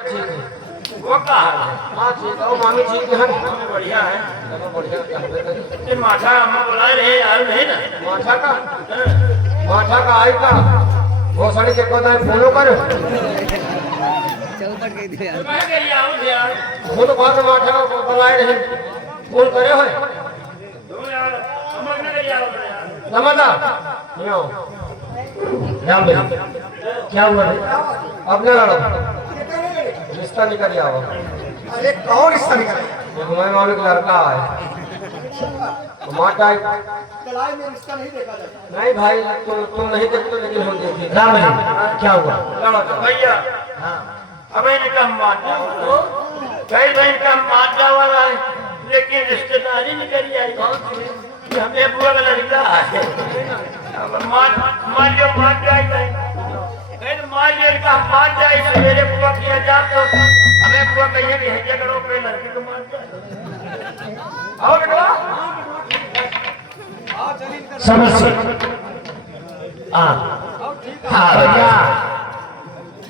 ठीक है वो कहा है। हाँ ठीक है, वो मामी ठीक है, बढ़िया है। चलो बढ़िया, क्या होगा ये माठा अम्मा बुला रहे यार, नहीं ना माठा का, माठा का आई का वो साड़ी के कोता है फॉलो कर चौपट गई थी यार। मैं के आओ यार, वो तो बाद में माठा बुलाए रहे फोन करे हो तुम यार, अम्मा ने के आओ यार नमदा नहीं आओ यार। क्या हुआ अपने लड़ो रिश्ता निकल आओ। अरे कौन रिश्ता निकल? हमारे मामले का लड़का है माता कलाई में रिश्ता नहीं देखा जाता। नहीं भाई, तुम नहीं देखते लेकिन हम देखते। राम है क्या हुआ? लड़ो तो भैया। हाँ अब इनका मार जाओ, कई बहन का मार जाओ वाला है, लेकिन रिश्तेदारी निकल आई। हमें बुआ का लड़का है, मान लो मार जाए मान लिया मार जाए मेरे बुआ किया जा तो हमें बुआ कहिए भी है करो कोई लड़के को मार जाए। आओ बेटा समझ हाँ हाँ भैया,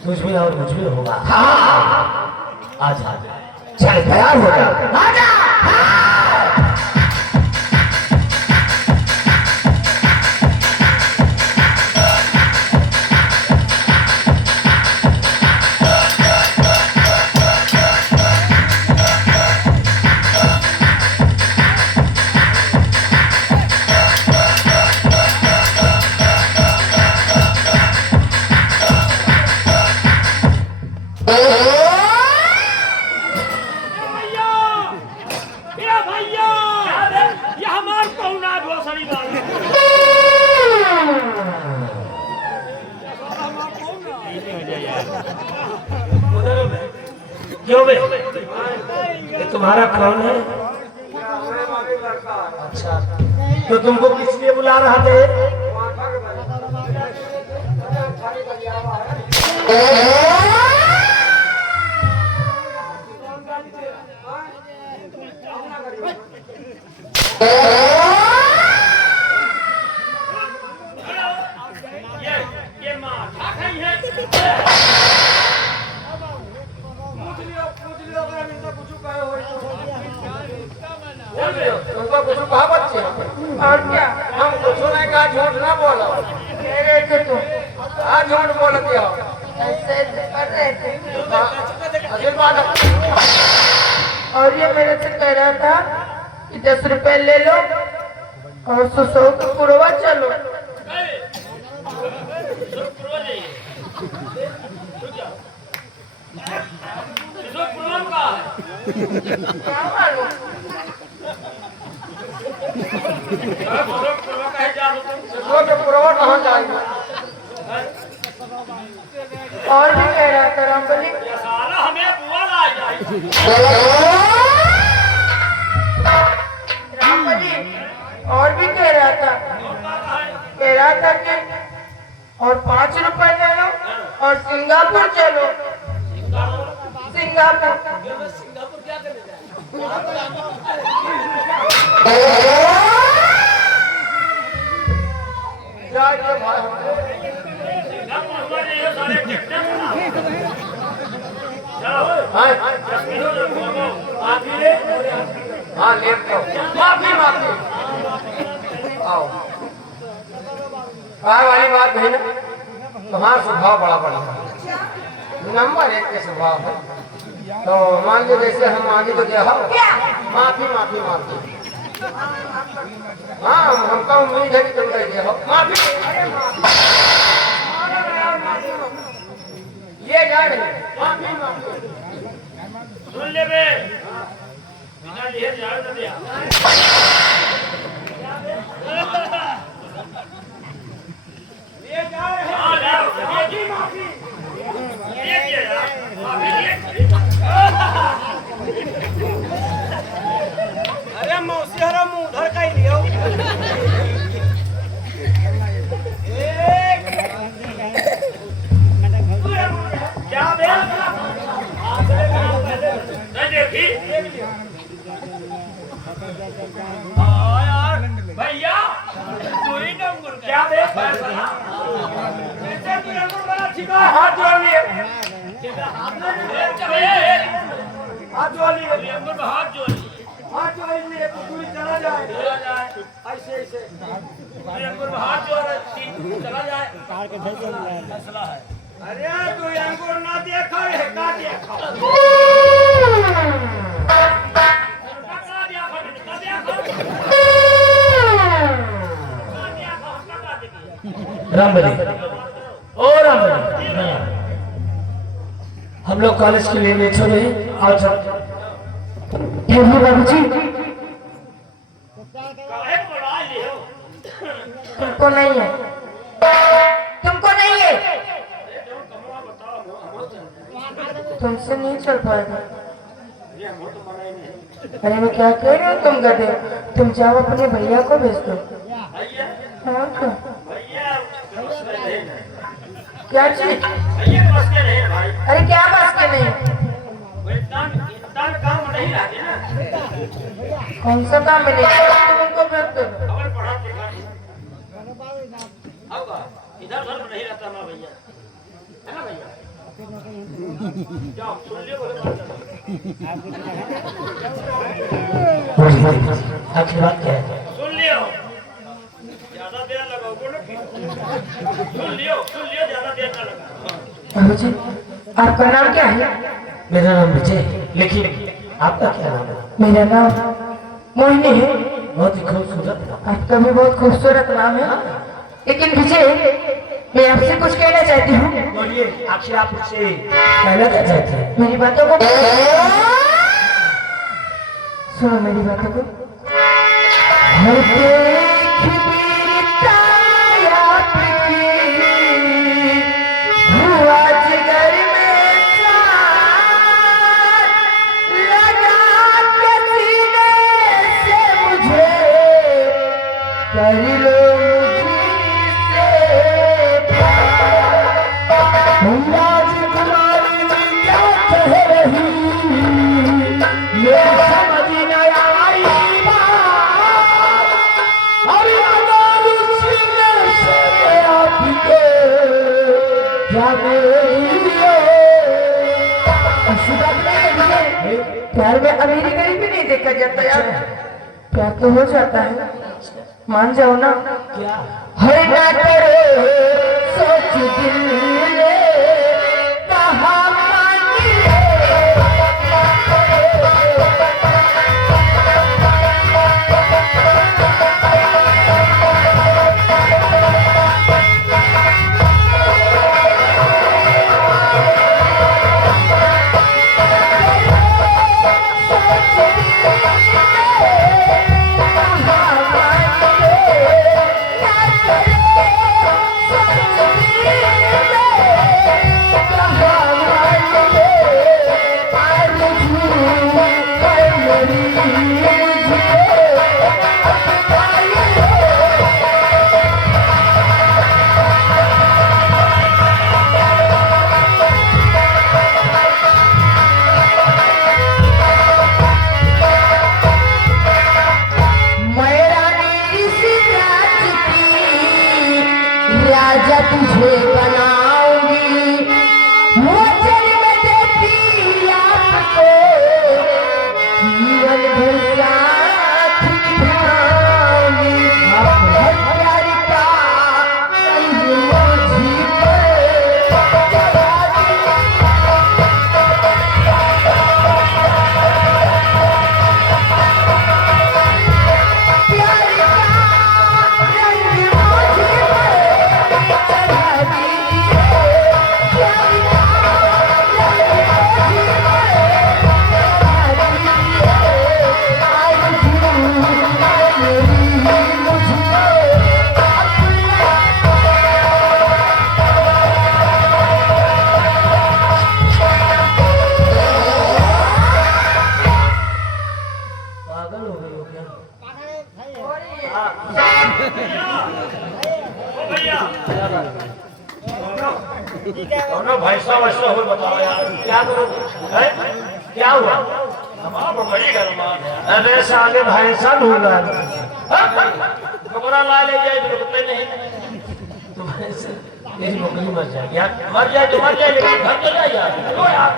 कुछ भी और कुछ भी होगा। हाँ आजा चल तैयार हो जा, आजा। क्यों बे? ये तुम्हारा कौन है? अच्छा तो तुमको किस लिए बुला रहा थे? ये माँ खाई है तुमको कुछ कहा बच्चे और क्या हम कुछ नहीं कहा, झूठ ना बोलो मेरे से तुम आज झूठ बोलते हो ऐसे कर रहे थे आशीर्वाद। और ये मेरे से कह रहा था कि 10 रुपए ले लो और 100 का पुरवा चलो। क्या मालूम कहाँ जाएगा? और भी कह रहा था रामबली, हमें बुआ ला जाए। रामबली और भी कह रहा था कि और 5 रुपए ले लो और सिंगापुर चलो। सिंगापुर क्या करने हाँ ले माफी माफी आओ। वाली बात नहीं ना, तुम्हारा स्वभाव बड़ा बढ़िया, नंबर 1 के स्वभाव है। तो मान लो जैसे हम आगे तो दिया माफी माफी माफी। हाँ हमका उम्मीद है कि तुम कह दिया हो माफी। ये जा रही माफी माफी सुन ले बे बिना लिए जा ना दिया। ये जा रहे हैं माफी माफी ये दिया माफी। अरे मौसी हरा मुंह उधर का ही लियो। क्या बे नहीं देखी यार भैया तू ही नंबर क्या बे हाथ जोड़ लिए हाथ जोड़ लिए हाथ जोड़ हाथ जोड़ लिए तो दूरी चला जाए ऐसे ऐसे हाथ जोड़ चला जाए फैसला है। अरे तू अंगूर ना देखा है का देखा रामबली ओ रामबली हम लोग कॉलेज के लिए चल रहे हैं। आओ चल बाबूजी तुमको नहीं है, तुमको नहीं है, तुमसे नहीं चल पाएगा। अरे मैं क्या कह रही हूँ, तुम गधे, तुम जाओ अपने भैया को भेज दो। हाँ क्या चीज? अरे क्या बात के नहीं? कौन सा काम है नहीं? तुम उनको भेज दो। इधर उधर नहीं रहता ना भैया, है ना भैया? जाओ सुन लियो आखिर बात क्या है? सुन लियो, ज्यादा देर लगाओगे ना। सुन लियो ज्यादा देर ना लगा। बाबूजी आपका नाम क्या है? मेरा नाम विजय, लेकिन आपका क्या नाम है? मेरा नाम मोहिनी है। बहुत ही खूबसूरत नाम। आपका भी बहुत खूबसूरत नाम है, लेकिन विजय मैं आपसे कुछ कहना चाहती हूँ। बोलिए, आखिर आप मुझसे कहना क्या चाहते हैं? मेरी बातों को सुनो, मेरी बातों को। हर देख मेरी ताया आपकी, हुआ जिगर में चार, लगा के सीने से मुझे, कर लो मुझसे प्यार। राजकुमारी क्या कह रही, ये समझ न आई बात। अरे अगर सीने से आपके क्या प्यार में अमीरी गरीबी नहीं देखा जाता यार, प्यार तो हो जाता है, मान जाओ ना। क्या? हर ना करो सोच दिल ने कहा राजा तुझे बनाऊंगी, वचन में देती आपको, जीवन भर साथ निभाऊंगी। हर प्यार का रंग मुझी पर चढ़ा दी। प्यार का रंग मुझी पर चढ़ा दीजिए, प्यार का रंग मुझी पर चढ़ा दीजिए। आज मेरी मुझको पागल हो गई हो क्या? दोनों भाई साहब ऐसा हो बताओ यार, क्या करोगे? हैं? क्या हुआ? हमारा बड़ी घर मार अरे साले भाई साहब होगा। कपड़ा ला ले जाए तो रुकते नहीं। तुम्हारे से तेरी नौकरी मर जाएगी यार, मर जाए तो मर जाए, लेकिन घर चला यार। लो यार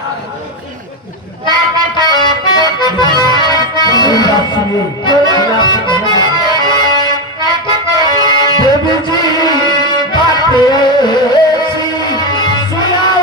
मेरी बात सुनिए, मैं आपसे कहना चाहता हूं, देवी जी बातें ऐसी सुनाओ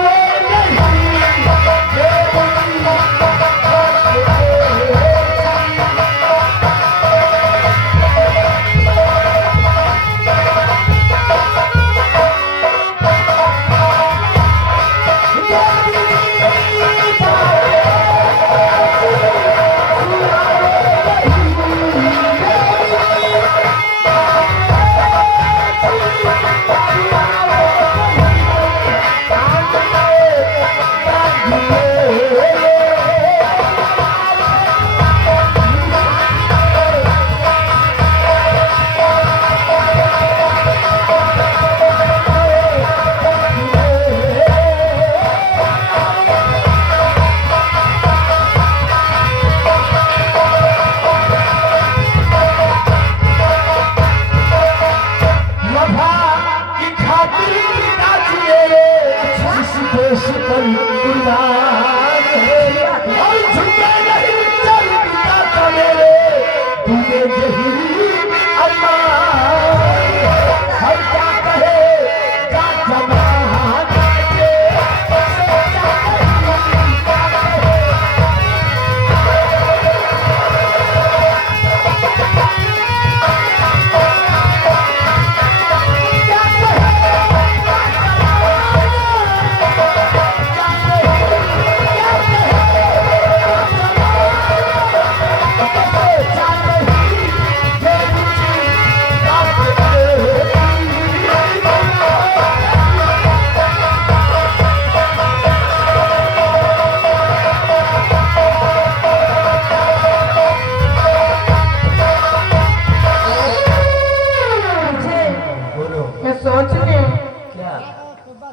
नहीं,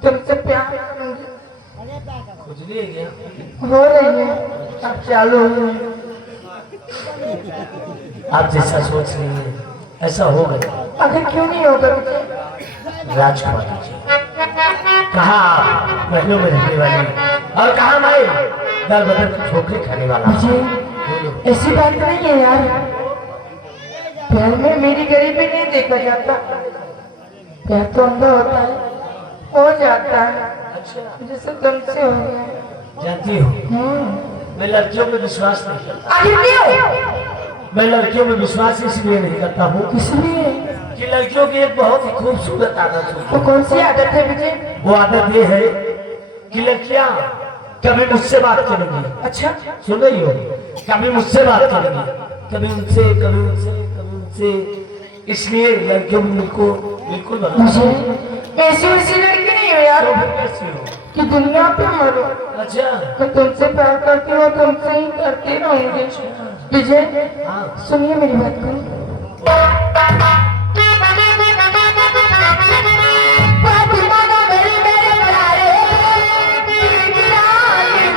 तुमसे प्यार करूंगी। खुजली है क्या? हो रही है, अब चालू हो। आप जैसा सोच रही है ऐसा हो गया। आखिर क्यों नहीं होगा मुझे? राजकुमारी जी, कहा आप महलों में रहने वाली और कहा मैं दर बदर ठोकरे खाने वाला। मुझे ऐसी बात नहीं है यार, प्यार में मेरी गरीबी नहीं देखा जाता, प्यार तो अंधा होता है, हो जाता है। अच्छा, जैसे तुमसे हो गया। जानती हो मैं लड़कियों में विश्वास नहीं करता। आखिर क्यों? मैं लड़कियों में विश्वास इसलिए नहीं करता हूँ इसलिए कि लड़कियों की एक बहुत ही खूबसूरत आदत होती तो है। कौन सी आदत है मुझे? वो आदत ये है कि लड़कियां कभी मुझसे बात करेंगी। अच्छा, सुन रही हो? कभी मुझसे बात करेंगी, कभी उनसे, कभी उनसे, कभी उनसे। इसलिए लड़कियों में बिल्कुल बना। मुझे ऐसी वैसी लड़की नहीं हो यार तो फिर कैसी हो? कि दुनिया पे मरो। अच्छा, मैं तुमसे प्यार करती हूँ, तुमसे ही करती रहूंगी। विजय, हाँ सुनिए मेरी बात को।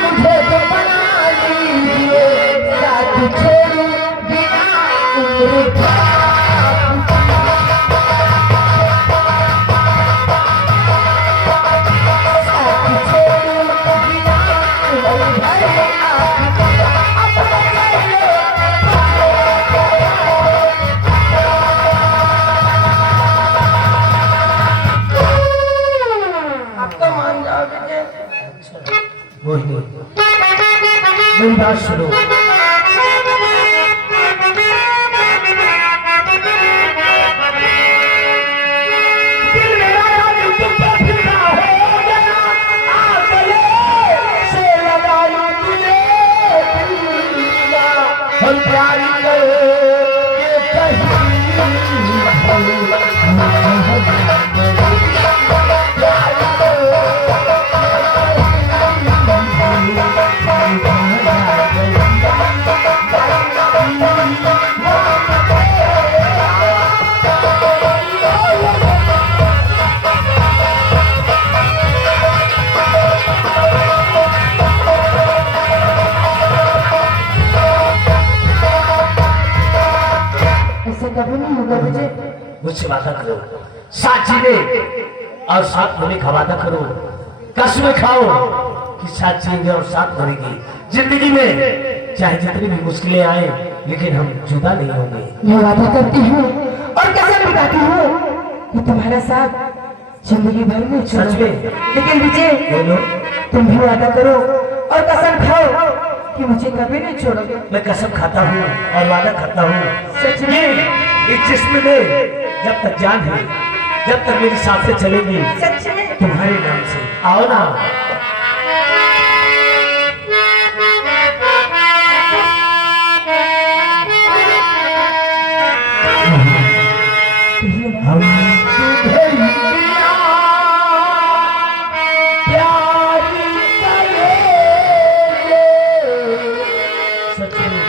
मुझे तो बना लीजिए, साथ छोड़ो बिना उम्र बोलिए, मेरी बात सुनो। हम प्यारी कभी नहीं होगा मुझे। मुझसे वादा करो। साची ने और साथ होने का वादा करो, कसमें खाओ कि साथ जिएंगे और साथ मरेंगे। जिंदगी में चाहे जितनी भी मुश्किलें आए लेकिन हम जुदा नहीं होंगे। मैं वादा करती हूँ और कसम बताती हूँ कि तुम्हारा साथ जिंदगी भर में सच छोड़ूंगी। में? लेकिन विजय बोलो। तुम भी वादा करो और कसम खाओ कि मुझे कभी नहीं छोड़ोगे। मैं कसम खाता हूँ और वादा करता हूँ सच में? इस जिस्म में जब तक जान है, जब तक मेरी सांसें चलेंगी, सच में? तुम्हारे नाम से आओ ना। हम तुझे प्यार करेंगे। सच में?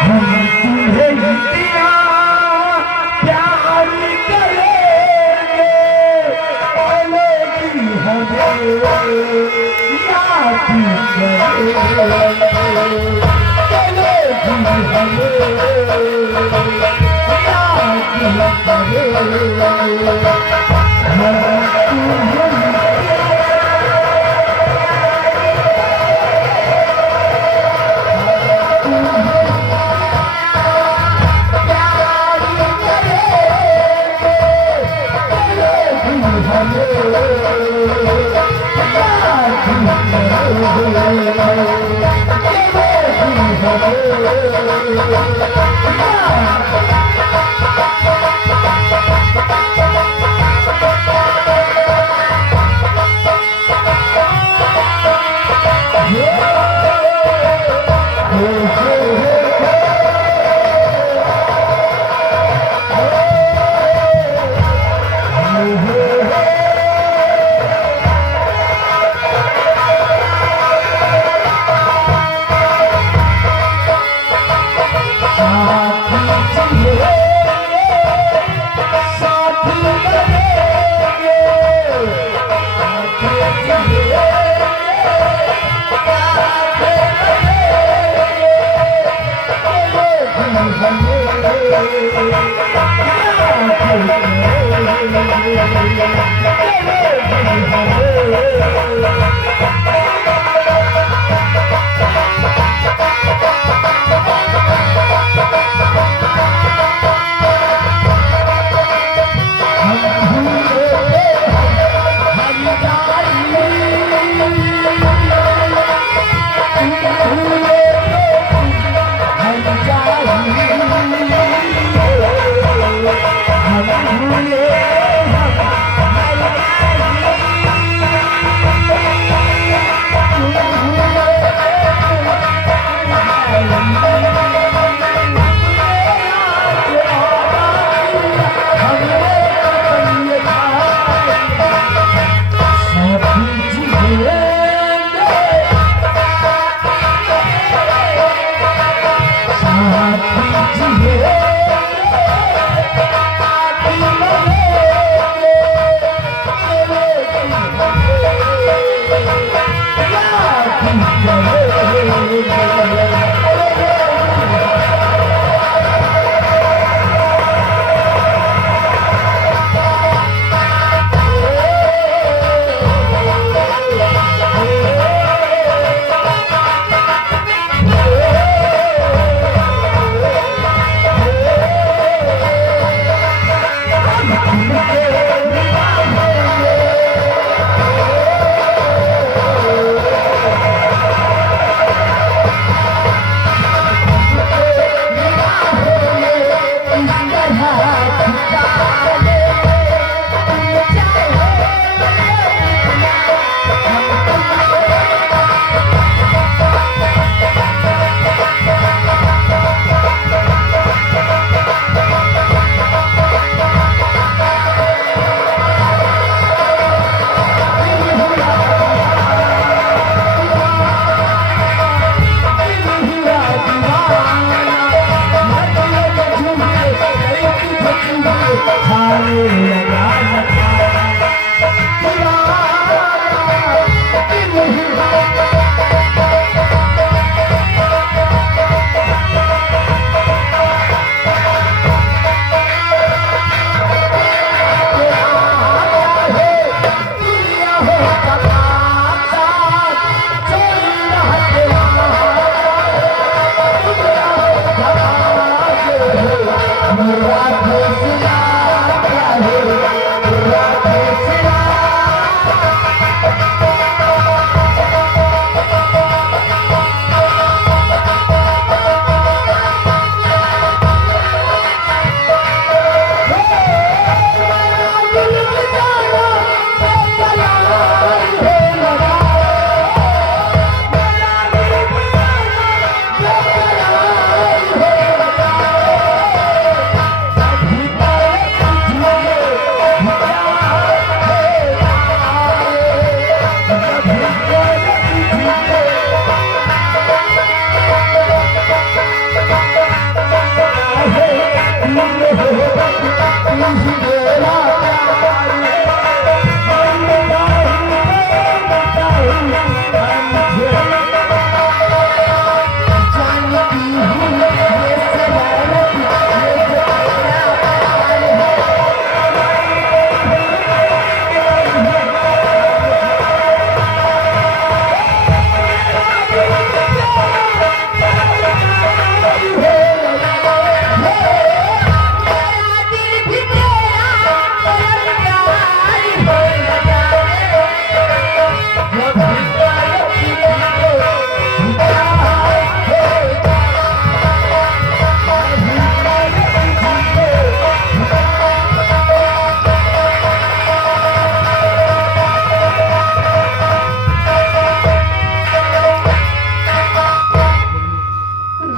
हम तुम्हें प्यार करेंगे, लेकिन हमें याद करेंगे।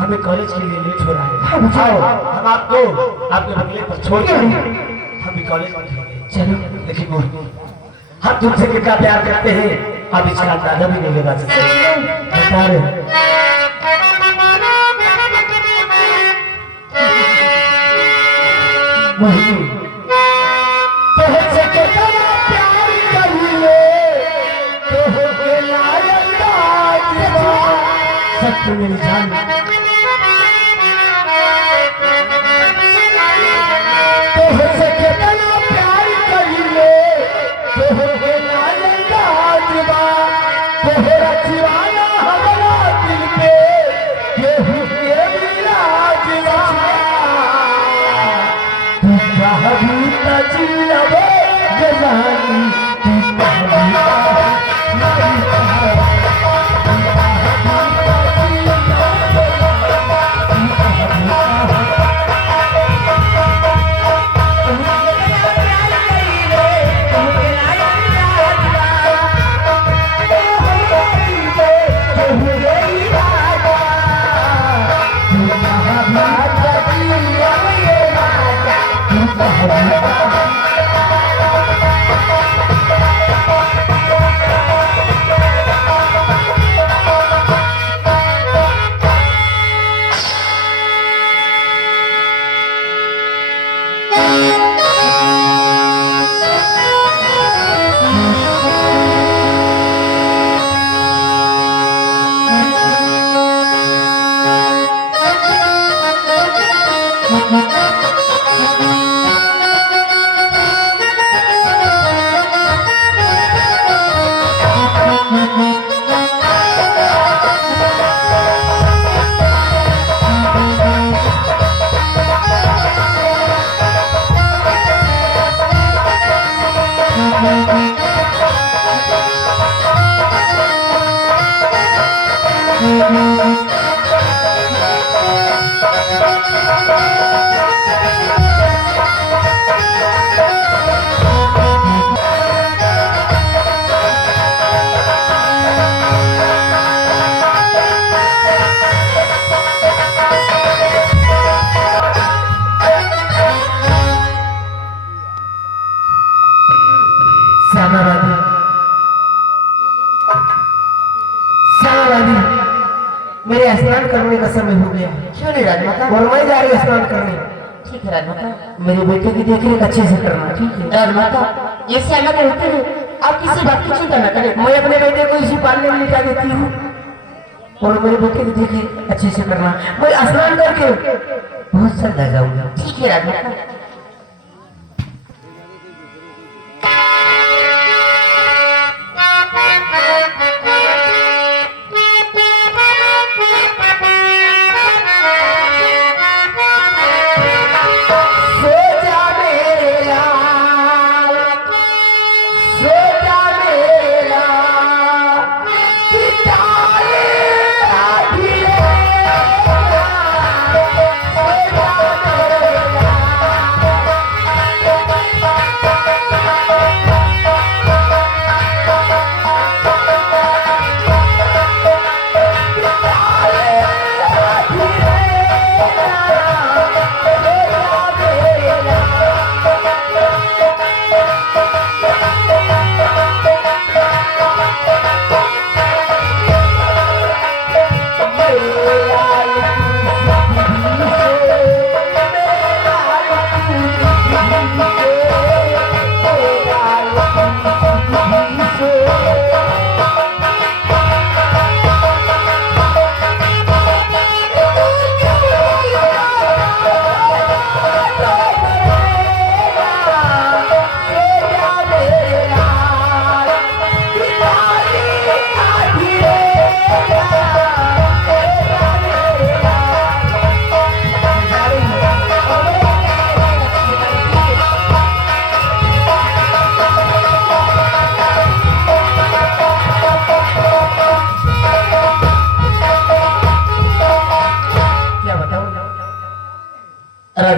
हमें कॉलेज के लिए लेट हो रहा है। आओ हम आपको आपके बंगले पर छोड़ के हम भी कॉलेज में चलो। लेकिन वो हम तुमसे कितना प्यार करते हैं अब इसका अंदाजा भी नहीं लगा सकते। सत्य मेरी जान मेरे स्नान करने का समय हो गया। क्यों नहीं राजमाता? और मैं जा रही स्नान करने। ठीक है राजमाता। मेरे बेटे की देखरेख अच्छे से करना। ठीक है राजमाता, ये सियाना होते हैं, आप किसी बात की चिंता न करें। मैं अपने बेटे को इसी पालने में लिटा देती हूँ और मेरे बेटे की देखरेख अच्छे से करना। मैं स्नान करके बहुत सदा जाऊंगा। ठीक है राजमाता।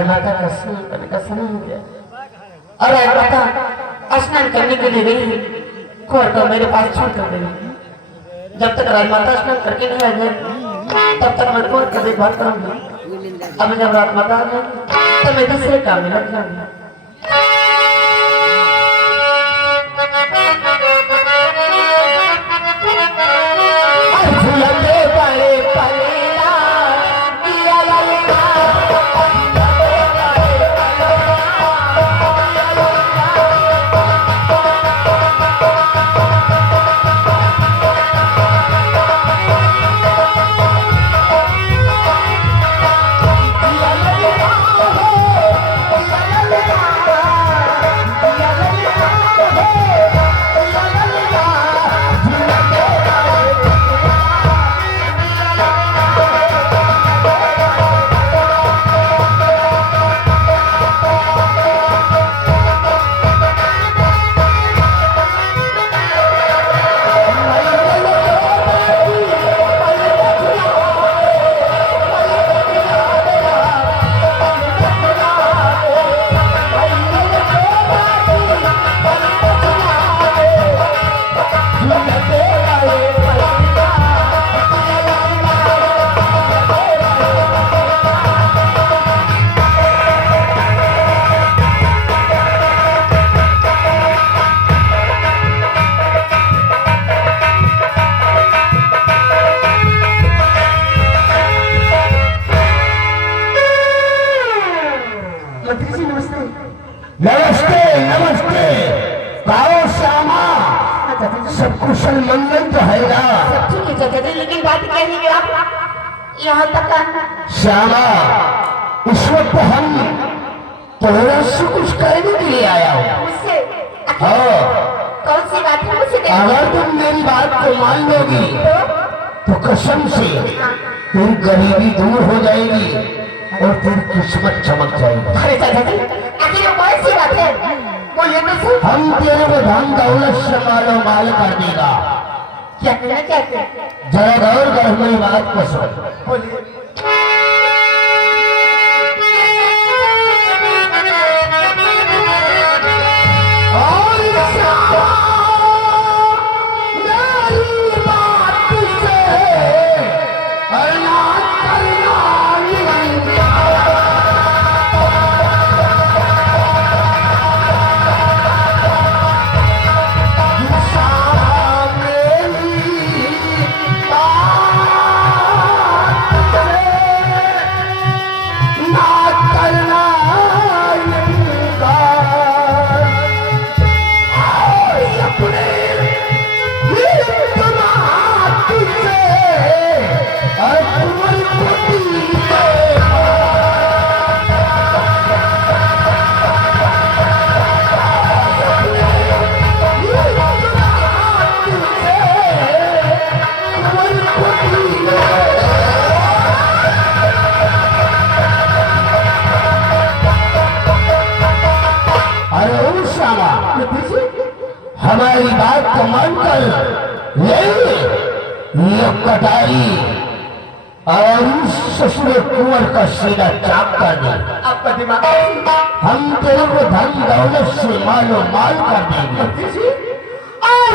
राजमाता का समय हो गया। और राजमाता स्नान करने के लिए गई, कुंवर को मेरे पास छोड़ कर गई। जब तक राजमाता स्नान करके नहीं आ जाए तब तक मैं कुंवर का देखभाल करूंगी। अब जब राजमाता आ जाए तो मैं दूसरे काम में लग जाऊंगी। नमस्ते नमस्ते, गाओ श्यामा, सब कुशल मंगल तो है ना? ठीक है चाचा जी, लेकिन बात क्या है कि आप यहाँ तक श्यामा, इस वक्त हम तोहरा से कुछ कहने के लिए आया हूँ। मुझसे हाँ, कौन सी बात है मुझसे अगर तुम मेरी बात को मान लोगी तो कसम से तेरी गरीबी दूर हो जाएगी और तेरी किस्मत चमक जाएगी। अरे चाचा जी, आखिर वो कौन सी बात है? बोलिए तो सही। हम तेरे को धन दौलत से मालो माल कर देगा। क्या कहना चाहते हैं? जरा गौर कर मेरी बात को सुन। बोलिए। और श्यामा, मेरी बात से करना हमारी बात को मानकर ये कटारी और उस ससुर कुंवर का सीधा चाप कर दे। आपका दिमाग हम तेरे को धन दौलत से मालो माल कर देंगे। और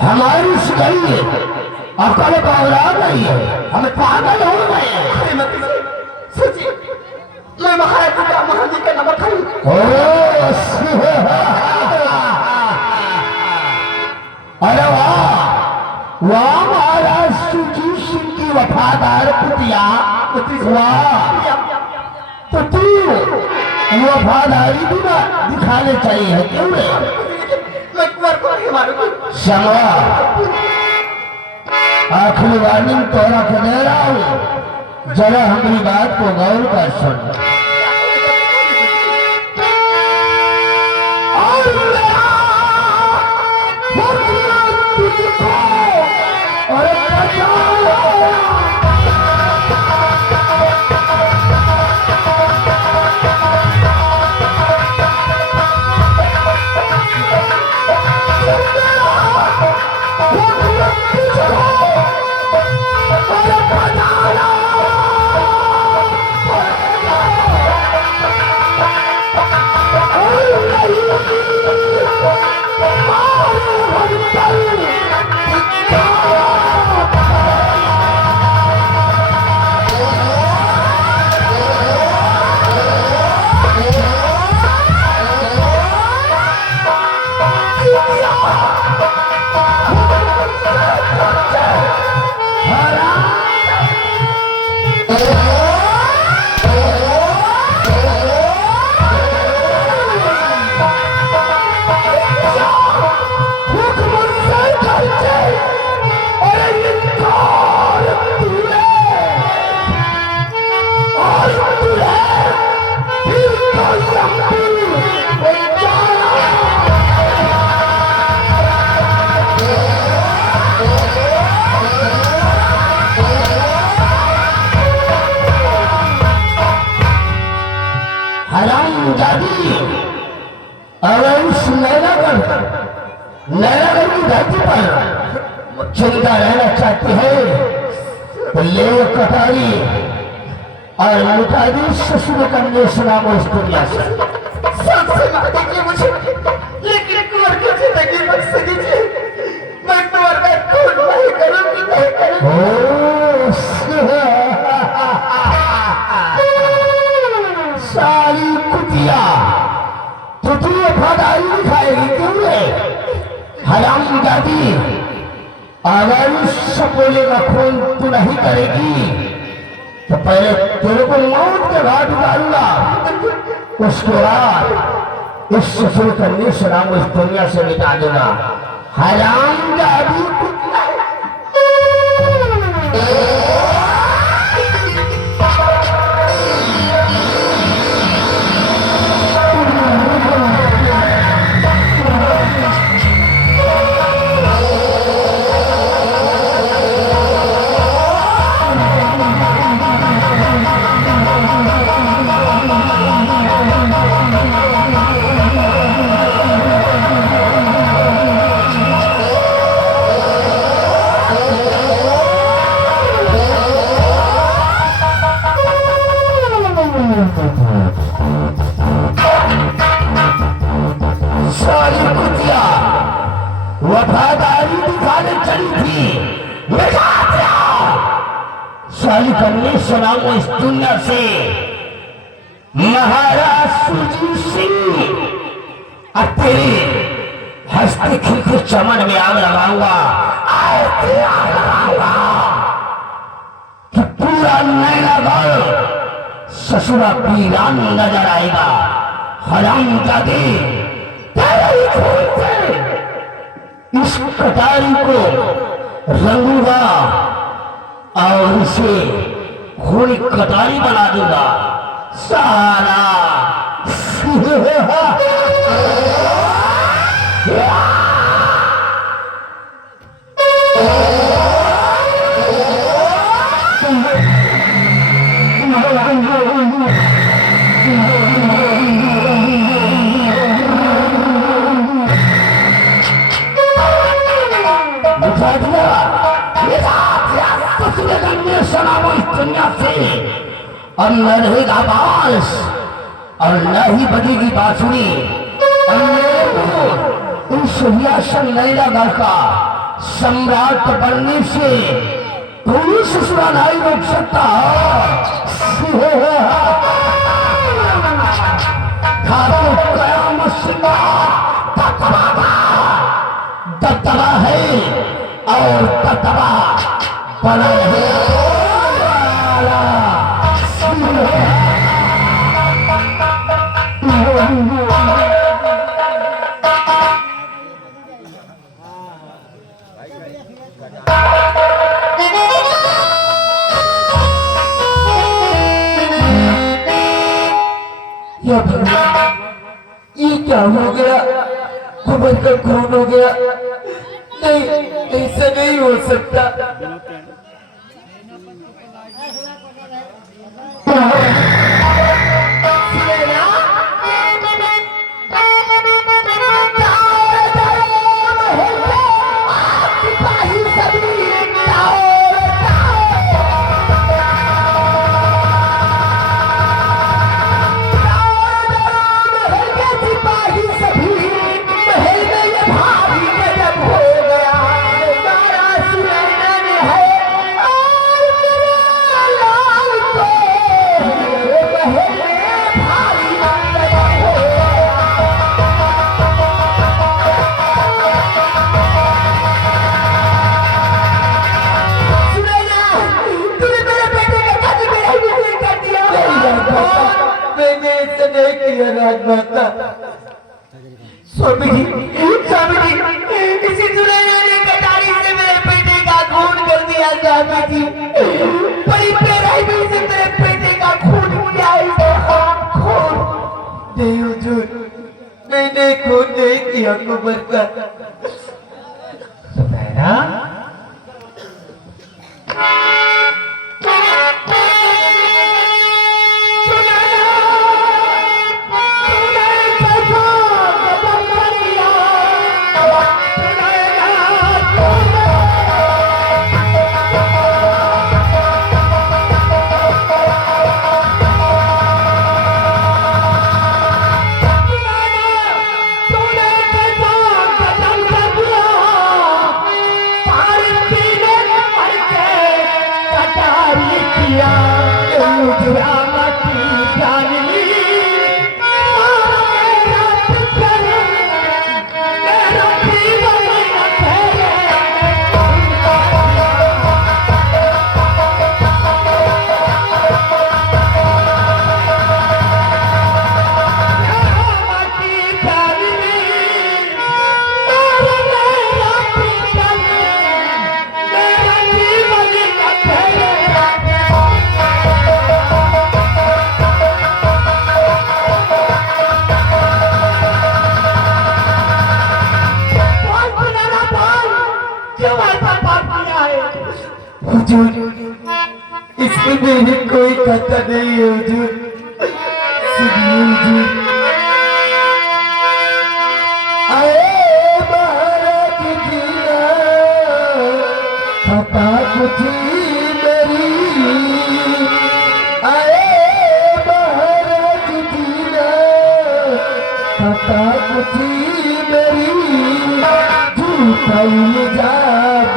हमारी शिकायत अकल पावरा रही है, हमें पागल हो गए हैं। मैं महाराज का महाराज का नमक खाई। अरे वाह वाह, महाराज सुजी सिंह की कुतिया वाह तो तू वफादारी भी ना दिखाने चाहिए है क्यों रे मैं कुंवर को नहीं मारूंगा। क्षमा आखिरी वार्निंग तोरा के दे रहा हूँ जरा हमारी बात को गौर कर सुन। लैला की धरती पर जिंदा रहना चाहती है तो ले वो कटारी और मिटा दी ससुर करने सुना उस दुनिया से। सबसे मार दीजिए मुझे, लेकिन कुंवर की जिंदगी बच सकीजिए। मैं कुंवर का खून नहीं करूंगी, नहीं करूंगी। सारी कुतिया तो तू वफादारी दिखाएगी क्यों रे हराम दादी। अगर उस सपोले का खून तू नहीं करेगी तो पहले तेरे को मौत के घाट उतारूंगा, उसके बाद इस ससुर करने से नाम इस दुनिया से मिटा दूंगा। हराम दादी सारी कुतिया वफादारी दिखाने चली थी, मिटा दिया सारी करने सुना इस दुनिया से। महाराज सुरजीत सिंह अब तेरे हंसते खिलते चमन में आग लगाऊंगा, आग लगाऊंगा कि पूरा नैनागढ़ ससुरा वीरान नजर आएगा। हराम जादे इस कटारी को रंगूंगा और उसे खूनी कटारी बना दूंगा सारा। और न रहेगा बांस और न ही बजेगी बांसुरी। उस रियासत नैनागढ़ का सम्राट बनने से कोई ससुरा नहीं रोक सकता। दबदबा है और दबदबा बना रहेगा। ये क्या हो गया? कुबर का खून हो गया? नहीं, ऐसा नहीं हो सकता। मैंने ऐसा नहीं किया राजमाता। स्वामी जी, इसी सुनैना ने कटारी से मेरे बेटे का खून कर दिया। स्वामी जी, बड़ी बेरहमी से मेरे बेटे का खून किया। खून नहीं हुजूर, मैंने खून नहीं किया कुबर का। सुनैना, इसमें मेरी कोई खाता नहीं है हुजूर। सुनिए हुजूर, आए महाराज जी ना खाता कुछ मेरी, आए महाराज जी ना खाता कुछ मेरी, झूठा इल्जाम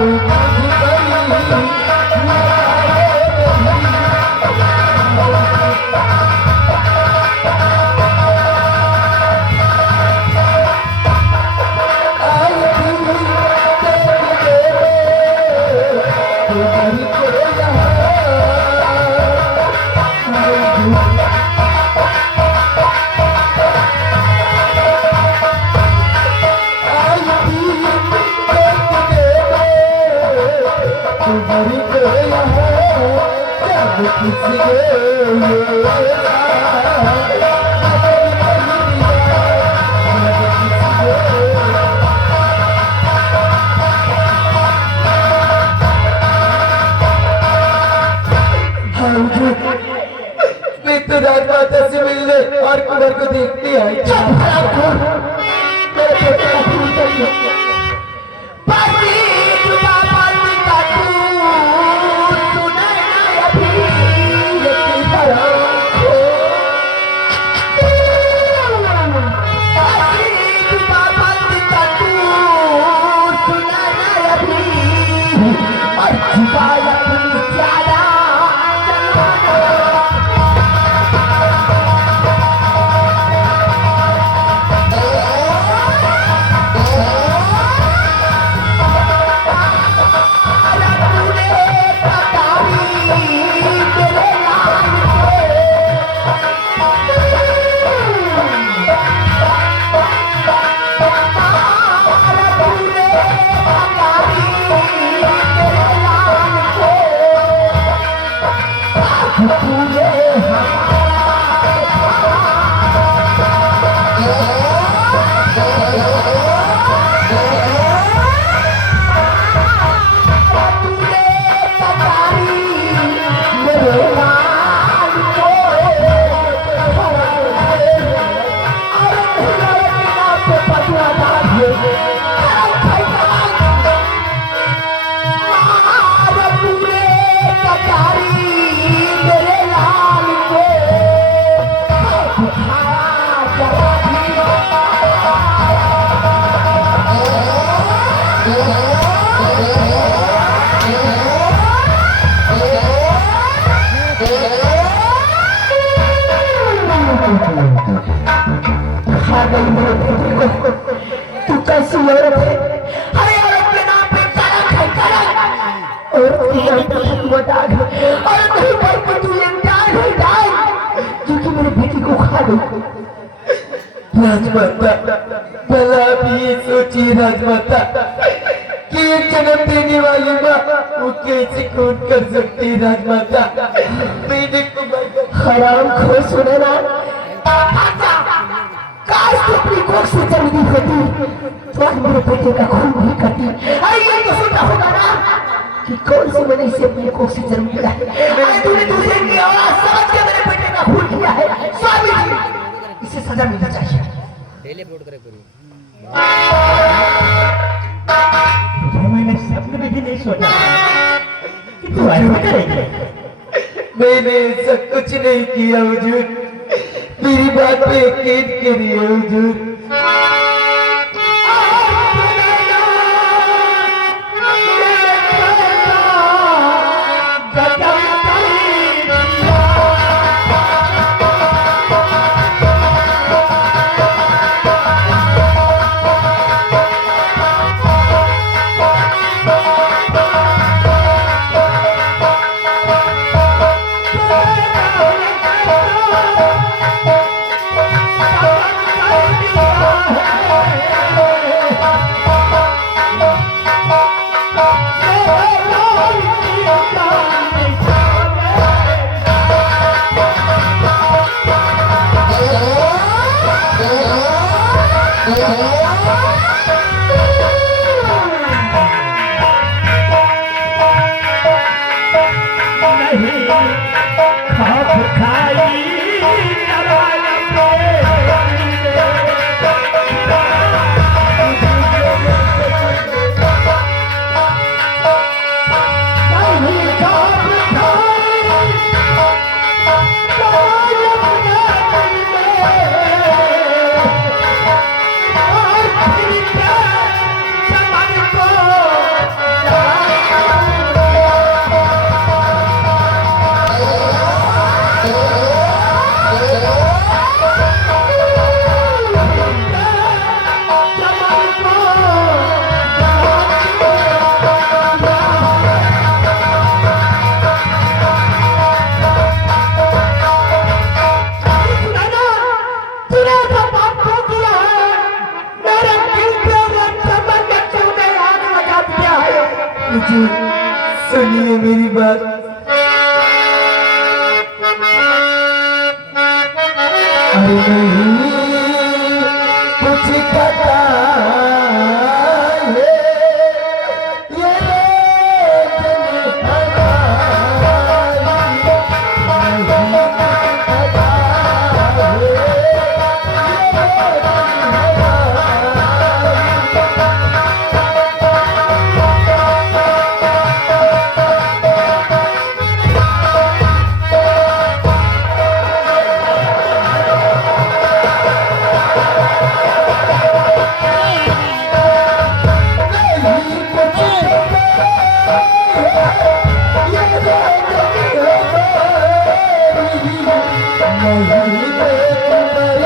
मैं तो राजमाता से मिलने और कुबर को देखते आई। मेरे बेटे को तू कैसी औरत है? अरे औरत के नाम पे कलंक है, कलंक। औरत की नाम पे तू दाग है, औरत नहीं पर तू एक दाग है, दाग जो कि मेरे बेटे को खा गई। राजमाता, भला भी ये सोची राजमाता कि एक जन्म देने वाली माँ वो कैसे खून कर सकती है राजमाता। मैंने को हराम खोर सुने ना, काश तू अपनी कोख से जल्दी होती तो आज मेरे बेटे का खून नहीं करती। अरे ये तो सुनना होगा ना कि कौन सी मैंने इसे अपनी कोख से जन्म दिया है। अरे तूने दूसरे की औलाद समझ के मेरे बेटे का खून किया है। स्वामी जी, इसे सजा मिलना चाहिए। मैंने सपने में भी नहीं सोचा कि तू ऐसा करेगी। मैंने ऐसा कुछ नहीं किया हुजूर, मेरी बात पे यकीन करिए हुजूर। सुनिए मेरी बात। अरे नहीं कुछ पता है, ये जन हमारी नहीं पता है,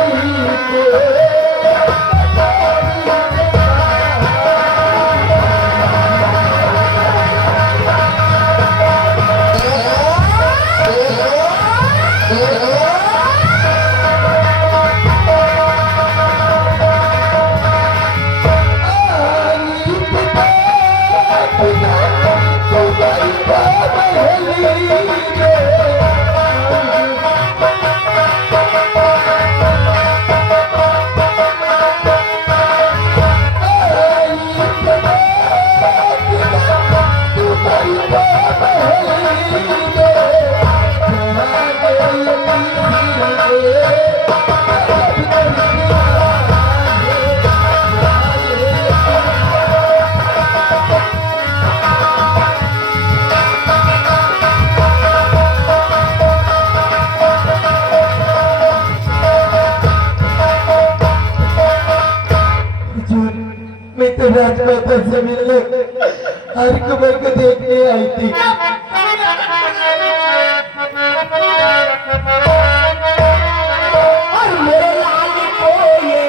मैं तो राजमाता से मिलने हर कुमार को देखने आई थी। और मेरे लाल को ये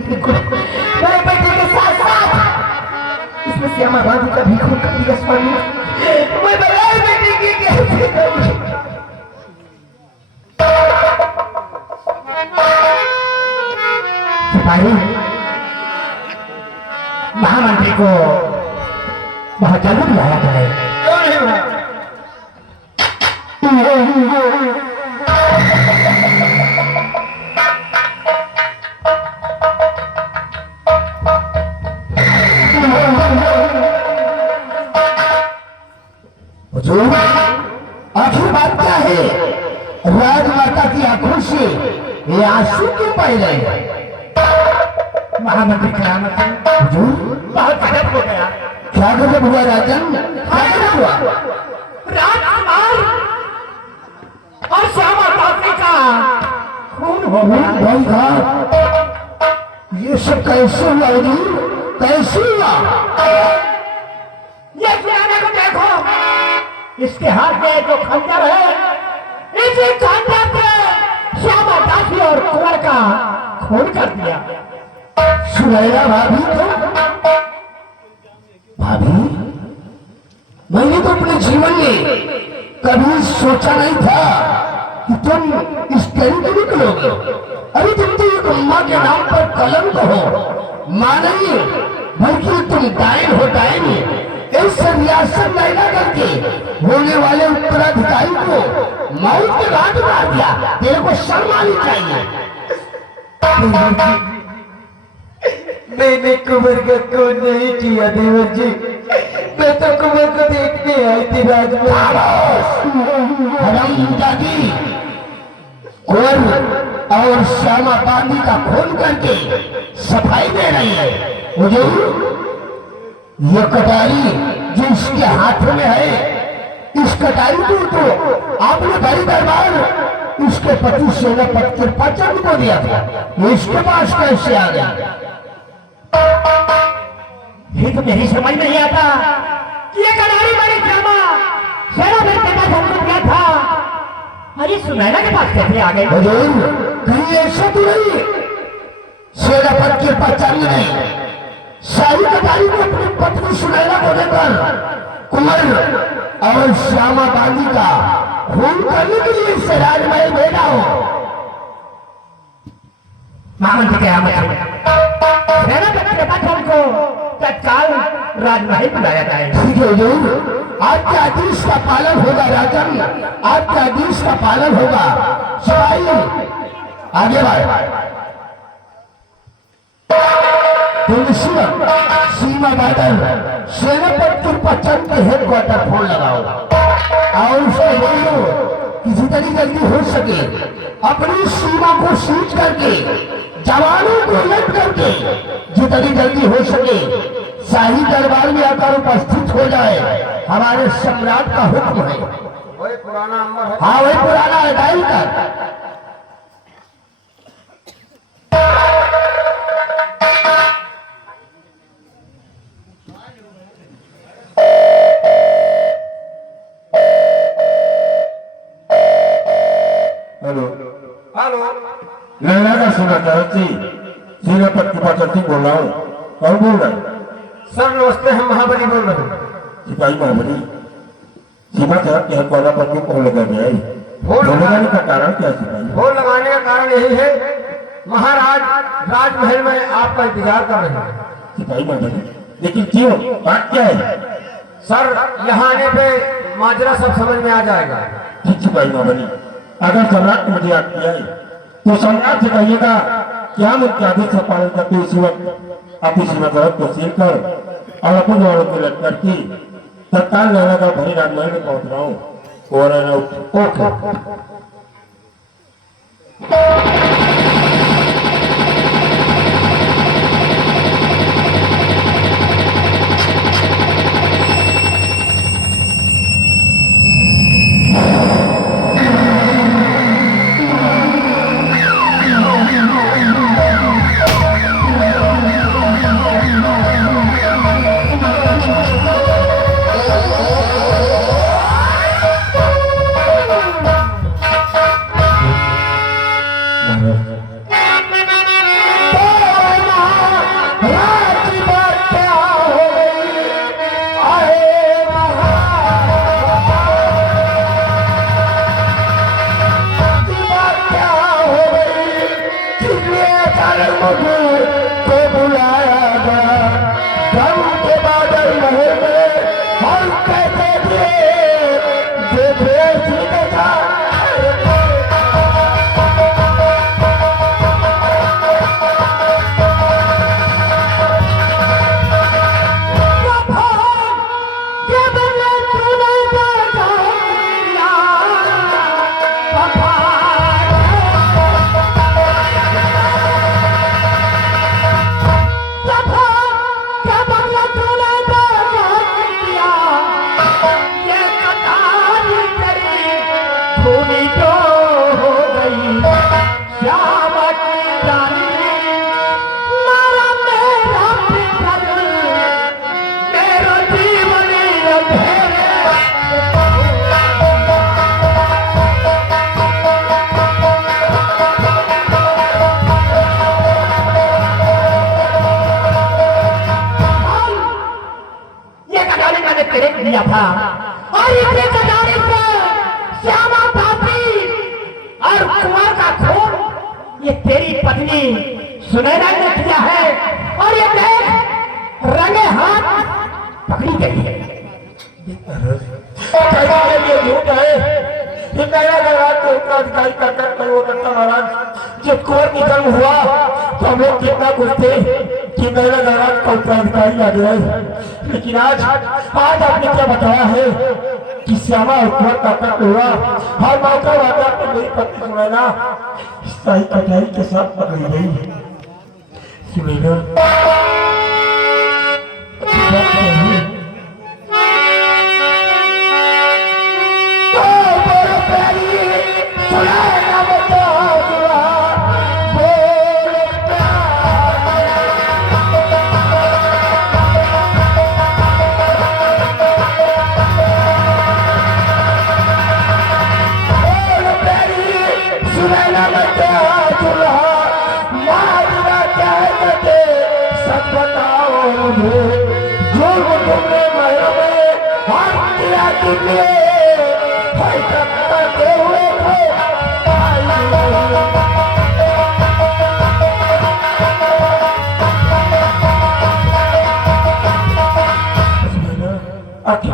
बेटी को, मेरे बेटे के साथ साथ इसमें श्यामा बाबू का भी खून कर दिया स्वामी। मैं बगैर बेटे की कैसे करूं? सिपाही, महामंत्री को बहुत जल्द बुलाया जाए। क्यों नहीं बुलाया? हुजूर, आखिर बात क्या है? राजमाता की आंखों से ये आंसू क्यों बह रहे हैं? महामंत्री करामत है। हुजूर, बहुत गजब हो गया। क्या गजब हुआ राजन? क्या गजब हुआ? राजकुमार और श्यामा बाबू का खून हो गया। भाई साहब, ये सब कैसे हुआ हुजूर? कैसे हुआ? ये सियाने को देखो, इसके हाथ में जो खंजर है, इसी खंजर से श्यामा दासी और कुंवर का खून कर दिया। सुनैना भाभी तो भाभी, मैंने तो अपने जीवन में कभी सोचा नहीं था कि तुम इस तरीके निकलोगे। अरे तुम तो एक अम्मा के नाम पर कलंक हो। मां नहीं बल्कि तुम डायन हो, डायन। इस रियासत लाइना करके होने वाले उत्तराधिकारी को मौत के घाट उतार दिया। तेरे को शर्म आनी चाहिए। मैंने कुंवर का खून नहीं किया देवर जी, मैं तो कुंवर को देखने आई थी राजकुमार। हरामजादी, कुंवर और श्यामा बांदी का खून करके सफाई दे रही है। हुजूर, ये कटारी जो इसके हाथों में है, इस कटारी को तो आपने बड़ी दरबार उसके पति सेनापति कृपाचंद को दिया था। ये इसके पास कैसे आ गया? ये तो मेरी समझ नहीं आता कि ये कटारी मेरी श्यामा सेनापति के पास हमको दिया था, अरे सुनैना के पास कैसे आ गई? हुजूर, कहीं ऐसा तो नहीं सेनापति कृपाचंद ने शाही कटारी को अपनी पत्नी सुनैना को देकर कुंवर और श्यामा बांदी का खून करने के लिए इसे राजमहल भेजा हो? महामंत्री के सेनापति कृपाचंद को तत्काल राजमहल बुलाया जाए। ठीक है हुजूर, आपके आदेश का पालन होगा राजन, आपके आदेश का पालन होगा। सिपाही आगे बढ़। सीमा बॉर्डर सेनापति कृपाचंद के हेडक्वार्टर फोन लगाओ और उसको बोलो कि जितनी जल्दी हो सके अपनी सीमा को सीज करके, जवानों को लट करके जितनी जल्दी हो सके शाही दरबार में आकर उपस्थित हो जाए। हमारे सम्राट का हुक्म है। वही पुराना नंबर है। हाँ, वही पुराना है, डायल कर। हेलो, हेलो, लैला का सेनापति सेनापति कृपाचंद बोल रहा हूँ। कौन बोल रहा है? सर नमस्ते, हम महाबली बोल रहे हैं। सिपाही महाबली, सीमा सड़क के हेडक्वार्टर पर क्यों फोन लगा गया है? फोन फोन लगाने का कारण क्या है सिपाही? फोन लगाने का कारण यही है, महाराज राजमहल में आपका इंतजार कर रहे हैं। सिपाही महाबली, लेकिन क्यों? बात क्या है? सर यहाँ आने पे माजरा सब समझ में आ जाएगा। ठीक सिपाही महाबली, अगर सम्राट ने मुझे याद किया है तो सम्राट से कहिएगा कि हम उनके आदेश का पालन करते इसी वक्त अपनी सीमा सड़क को सील कर और अपने वालों को लट करके तत्काल लैला का भरी राजमहल में पहुंच रहा हूँ। ओके। सवेरे किया था और इतने कटारे पर श्यामा पापी और कुंवर का खून ये तेरी पत्नी सुनैना ने किया है और ये देख रंगे हाथ पकड़ी गई है। के लिए झूठ है कि नया महाराज को उत्तराधिकारी का कर परिवर्तन महाराज जब कुंवर की जंग हुआ तो हम लोग कितना खुश थे कि नया महाराज का उत्तराधिकारी आ गया है। लेकिन आज आपने क्या बताया है कि श्यामा और कुंवर का कर हुआ हर मौका वादा पर मेरी पत्नी सुनैना शाही कटारी के साथ पकड़ी गई है। सुनैना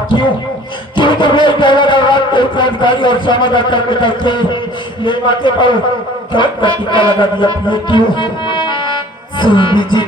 क्यों तुम्हें उत्तराधिकारी और श्यामा डॉक्टर के करके मेरे माथे पर का टीका लगा दिया तुमने क्यों? स्वामी जी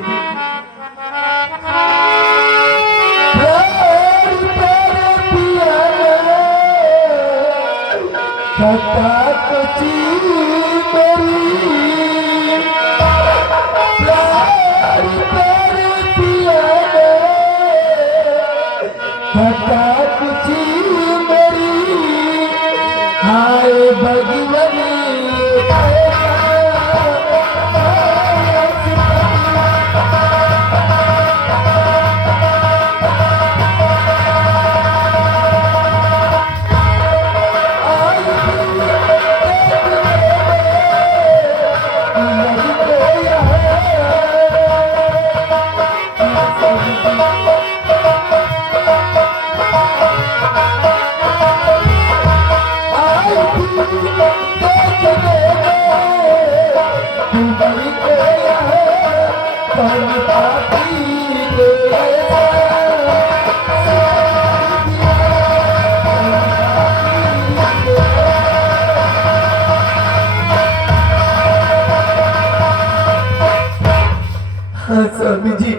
स्वामी जी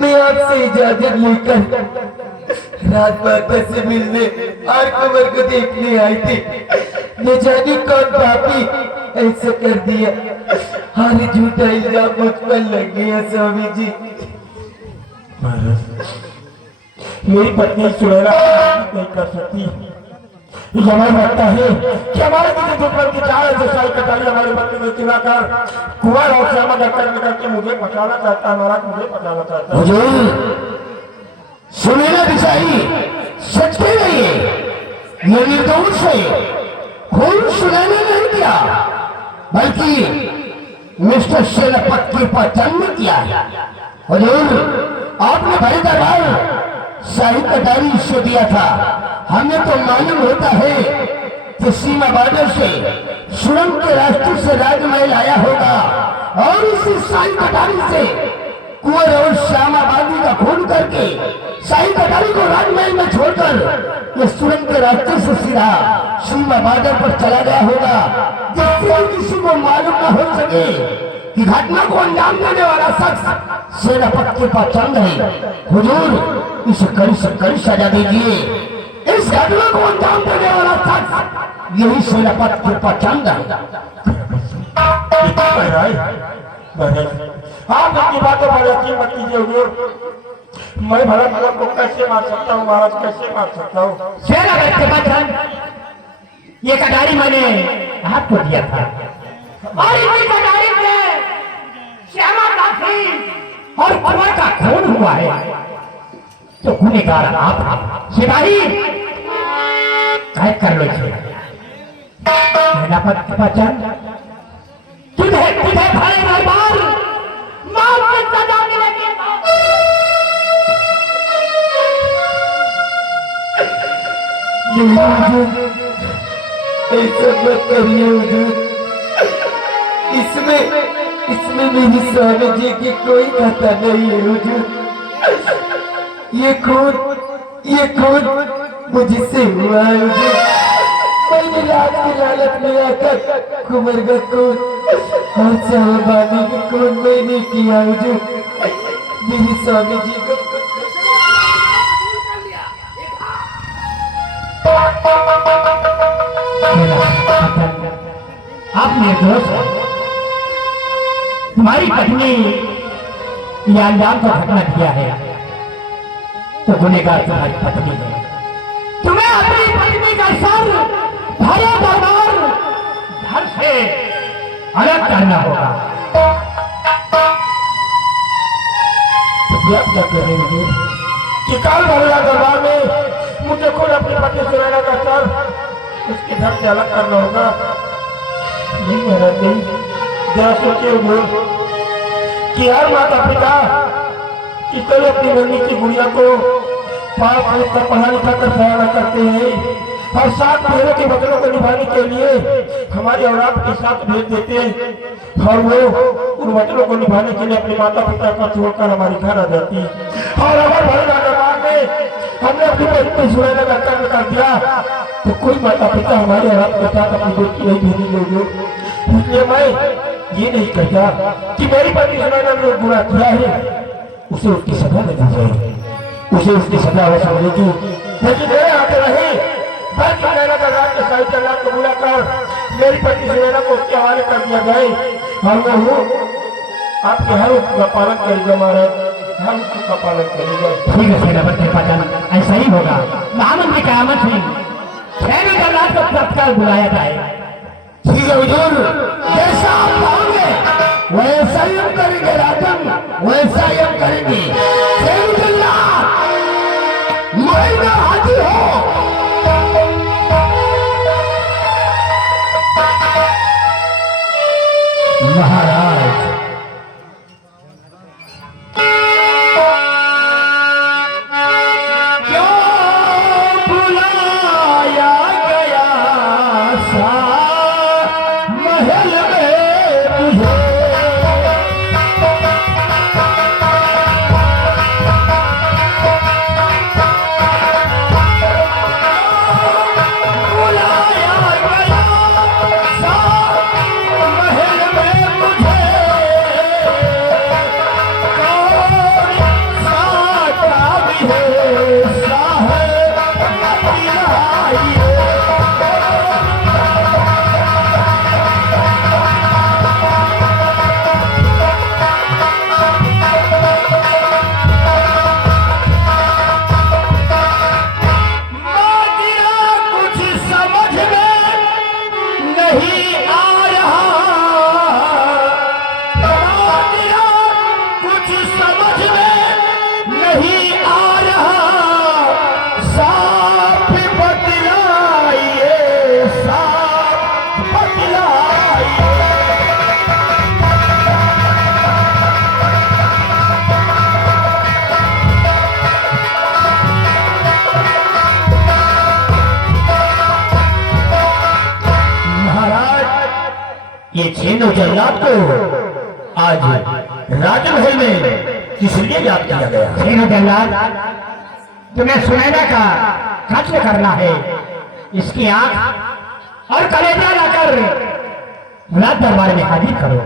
मैं आपसे इजाजत लेकर रात माता से मिलने और कुंवर को देखने आई थी। न जाने कौन पापी ऐसा कर दिया और झूठा इल्जाम मुझ पर लग गया। स्वामी जी मेरी पत्नी सुनैना नहीं कर सकती। हमें लगता है कि हमारे किसी दुश्मन की चाल से शाही कटारी हमारे पत्नी में चुरा कर कुंवर और श्यामा डॉक्टर निकल के मुझे पकड़ना चाहता है। महाराज मुझे पकड़ना चाहता है। सुनैना बिचारी सच कह रही है, ये निर्दोष है। खून सुनैना नहीं किया बल्कि मिस्टर सेनापति पर जन्म किया। हुजूर आपने भाई दरबार शाही कटारी से दिया था। हमें तो मालूम होता है कि सीमा बॉर्डर से सुरंग के रास्ते से राजमहल आया होगा और इसी शाही कटारी से कुंवर और श्यामा बागी का खून करके शाही कटारी को राजमहल में छोड़कर ये सुरंग के रास्ते से सीधा सीमा बॉर्डर पर चला गया होगा, जिससे किसी को मालूम न हो सके कि घटना को अंजाम देने वाला शख्स सेनापति के पास चंद है। हुजूर इसे कड़ी से कड़ी सजा दीजिए। इस घटना को अंजाम देने वाला शख्स यही सेनापति के पास चंद है। आप अपनी बातों पर यकीन मत कीजिए हुजूर। मैं भला भला को कैसे मार सकता हूँ महाराज, कैसे मार सकता हूँ? सेनापति के पास ये कटारी मैंने आपको दिया था और इसी कटारी में श्यामा काफी और कुंवर का खून हुआ है। तो गुनेगार आप सिपाही कैद कर लो इसे। सेनापति बचन तुझे भाई दरबार मौत की सजा मिलेगी। नहीं हुजूर, ऐसा मत करिए हुजूर। इसमें मेरी स्वामी जी की कोई खता नहीं है हुजूर। ये खून मुझसे हुआ है हुजूर। मैंने रात की लालच में आकर कुंवर का खून और साहबानी का खून मैंने किया हुजूर। मेरी स्वामी जी को आप निर्दोष हैं। तुम्हारी पत्नी ये अंजाम को घटना किया है तो गुनहगार तुम्हारी पत्नी है। तुम्हें अपनी पत्नी का सर भरे दरबार घर से अलग करना होगा। क्या कह रहे हैं कि काल भैया दरबार में मुझे खुद अपनी पत्नी सुनैना का सर उसके घर से अलग करना होगा। नहीं मेरा नहीं, जरा सोचे हुए कि हर माता पिता किस तरह अपनी नन्ही की गुड़िया को पाल पोस कर पढ़ा लिखा कर सयाना करते हैं और 7 महीनों के वचनों को निभाने के लिए हमारी औलाद के साथ भेज देते हैं और वो उन वचनों को निभाने के लिए अपने माता पिता का छोड़कर हमारे घर आ जाती है। और अगर भरना दरबार में हमने अपनी पत्नी सुनैना का कर्म कर दिया तो कोई माता पिता हमारे औलाद के साथ अपनी बेटी नहीं भेजेंगे। इसलिए मैं ये नहीं कहता कि मेरी पत्नी सुनैना ने बुरा किया है उसे उसकी सजा देनी चाहिए, उसे उसकी सजा हो समझेगी। लेकिन मेरे आते रहे सुनैना का राज के साहित्य लाभ को बुलाकर मेरी पत्नी सुनैना को उसके हवाले कर दिया जाए और मैं हूँ आपके हर हुक्म का पालन करेगा महाराज, हर हुक्म का पालन करेगा। ठीक है सेनापति पतन, ऐसा ही होगा। महामंत्री की कयामत हुई सैन्य का राज को तत्काल बुलाया जाएगा। ठीक है हुजूर, जैसा आप कहोगे वैसा ही हम करेंगे राजन, वैसा ही हम करेंगे। मैं हाजिर हो। महाराज क्यों बुलाया गया सा महल में मुझे। ये छेनो जल्लाद को आज राजमहल में किस लिए याद किया गया? छेनो जल्लाद, तुम्हें सुनैना का कत्ल करना है। इसकी आंख और कलेजा लाकर राज दरबार में हाजिर करो।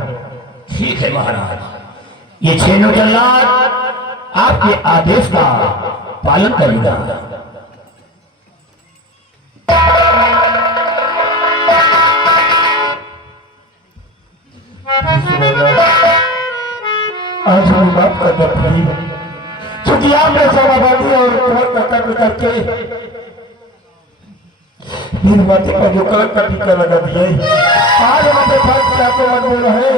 ठीक है महाराज, ये छेनो जल्लाद आपके आदेश का पालन करेगा। आज हम बात कर रहे हैं क्योंकि आपने समावादी और कुंवर का कर्म करके वीर माते का जो कलंक का टीका लगा दिया। आज हमारे पास क्या तो मजबूर है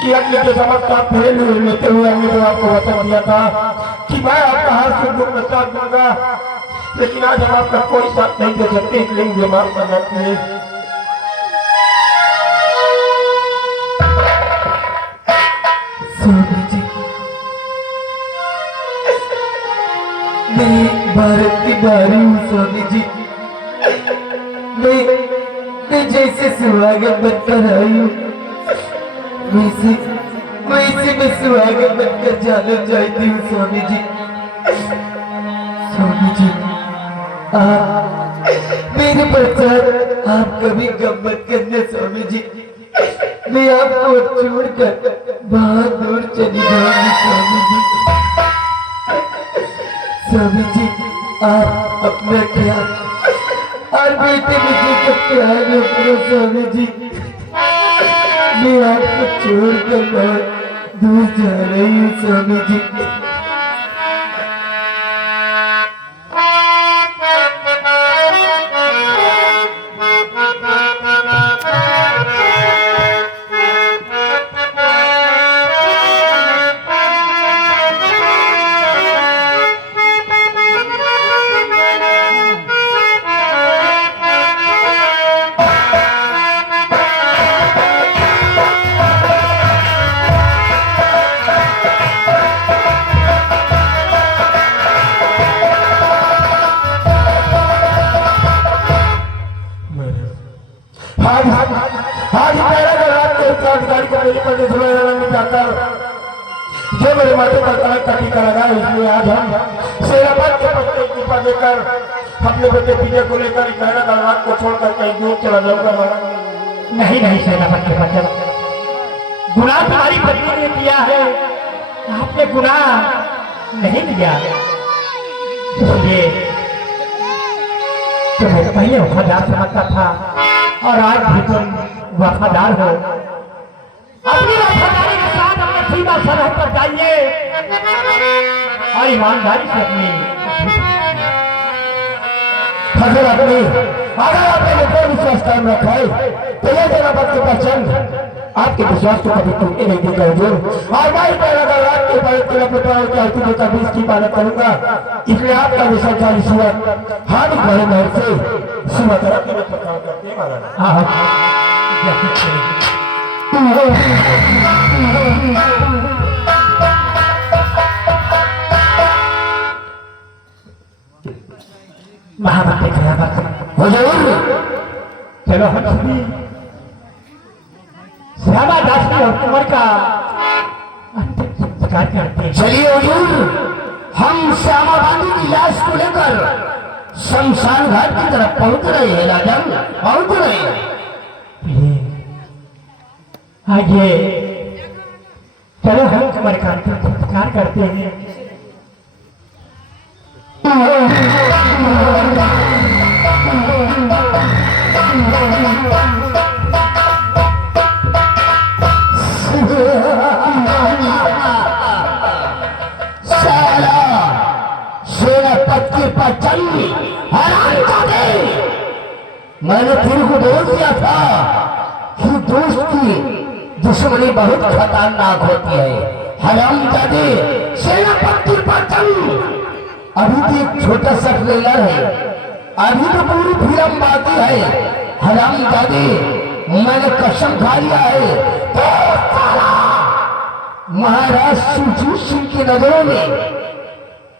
कि अग्नि के समस्त आप फेल लेते हुए हमने तो आपको वचन दिया था कि मैं आपका हर सुख दुख में साथ दूंगा, लेकिन आज हम आपका कोई साथ नहीं दे सकते, इसलिए मुझे माफ करना चाहिए। स्वामी जी, मैं भारत की नारी हूँ स्वामी जी। मैं जैसे सुहागन बनकर आई हूँ वैसे मैं सुहागन बनकर जाना चाहती हूँ स्वामी जी। स्वामी जी आप मेरे पश्चात आप कभी गम मत करना स्वामी जी। मैं आपको छोड़कर बहुत दूर चली जाऊंगी स्वामी जी। स्वामी जी आप अपना ख्याल और बेटे बेटे का ख्याल रखो स्वामी जी। मैं आपको छोड़कर बहुत दूर जा रही हूँ स्वामी जी। आज मेरा रात के उत्तराधिकारी को मेरी पर में जाकर जो मेरे माथे पर कलंक का टीका लगा, इसलिए आज हम सेनापति के पद की कृपा देकर अपने बेटे पीने को लेकर कहना रात को छोड़कर कहीं दूर चला जाऊंगा। नहीं नहीं सेनापति के पद, गुनाह तुम्हारी पत्नी ने किया है, आपने गुनाह नहीं किया। इसलिए तुम्हें पहले वफादार समझता था और आज भी तुम वफादार हो। अपनी वफादारी के साथ अपने सीमा सरहद पर जाइए और ईमानदारी से अपनी अगर आपने मुझे विश्वास कायम रखा है तो ये सेनापति के पसंद आपके विश्वास को कभी टूटने नहीं देगा हुजूर। और मैं रात के बाद के बीस की इबादत करूंगा, इसलिए आपका विश्वास सूरत हाथ बड़े महल से सूरत करते महाभक्त चलो हम सभी श्यामा दास की और कुंवर का अंतिम संस्कार करते हैं। चलिए हुजूर, हम श्यामा बांधी की लाश को लेकर शमशान घाट की तरफ पहुंच रहे हैं। राजन पहुंच रहे हैं। आइए चलो हम कुंवर का अंतिम संस्कार करते हैं। सेनापति पचंदी मैंने फिर को बोल दिया था कि दोस्त की दुश्मनी बहुत खतरनाक होती है। हरामजादे सेनापति पचंदी अभी भी एक छोटा सा ट्रेलर है, अभी तो पूरी फिल्म बाकी है। हरामजादे मैंने कसम खा लिया है तो महाराज सुरजीत सिंह की नजरों में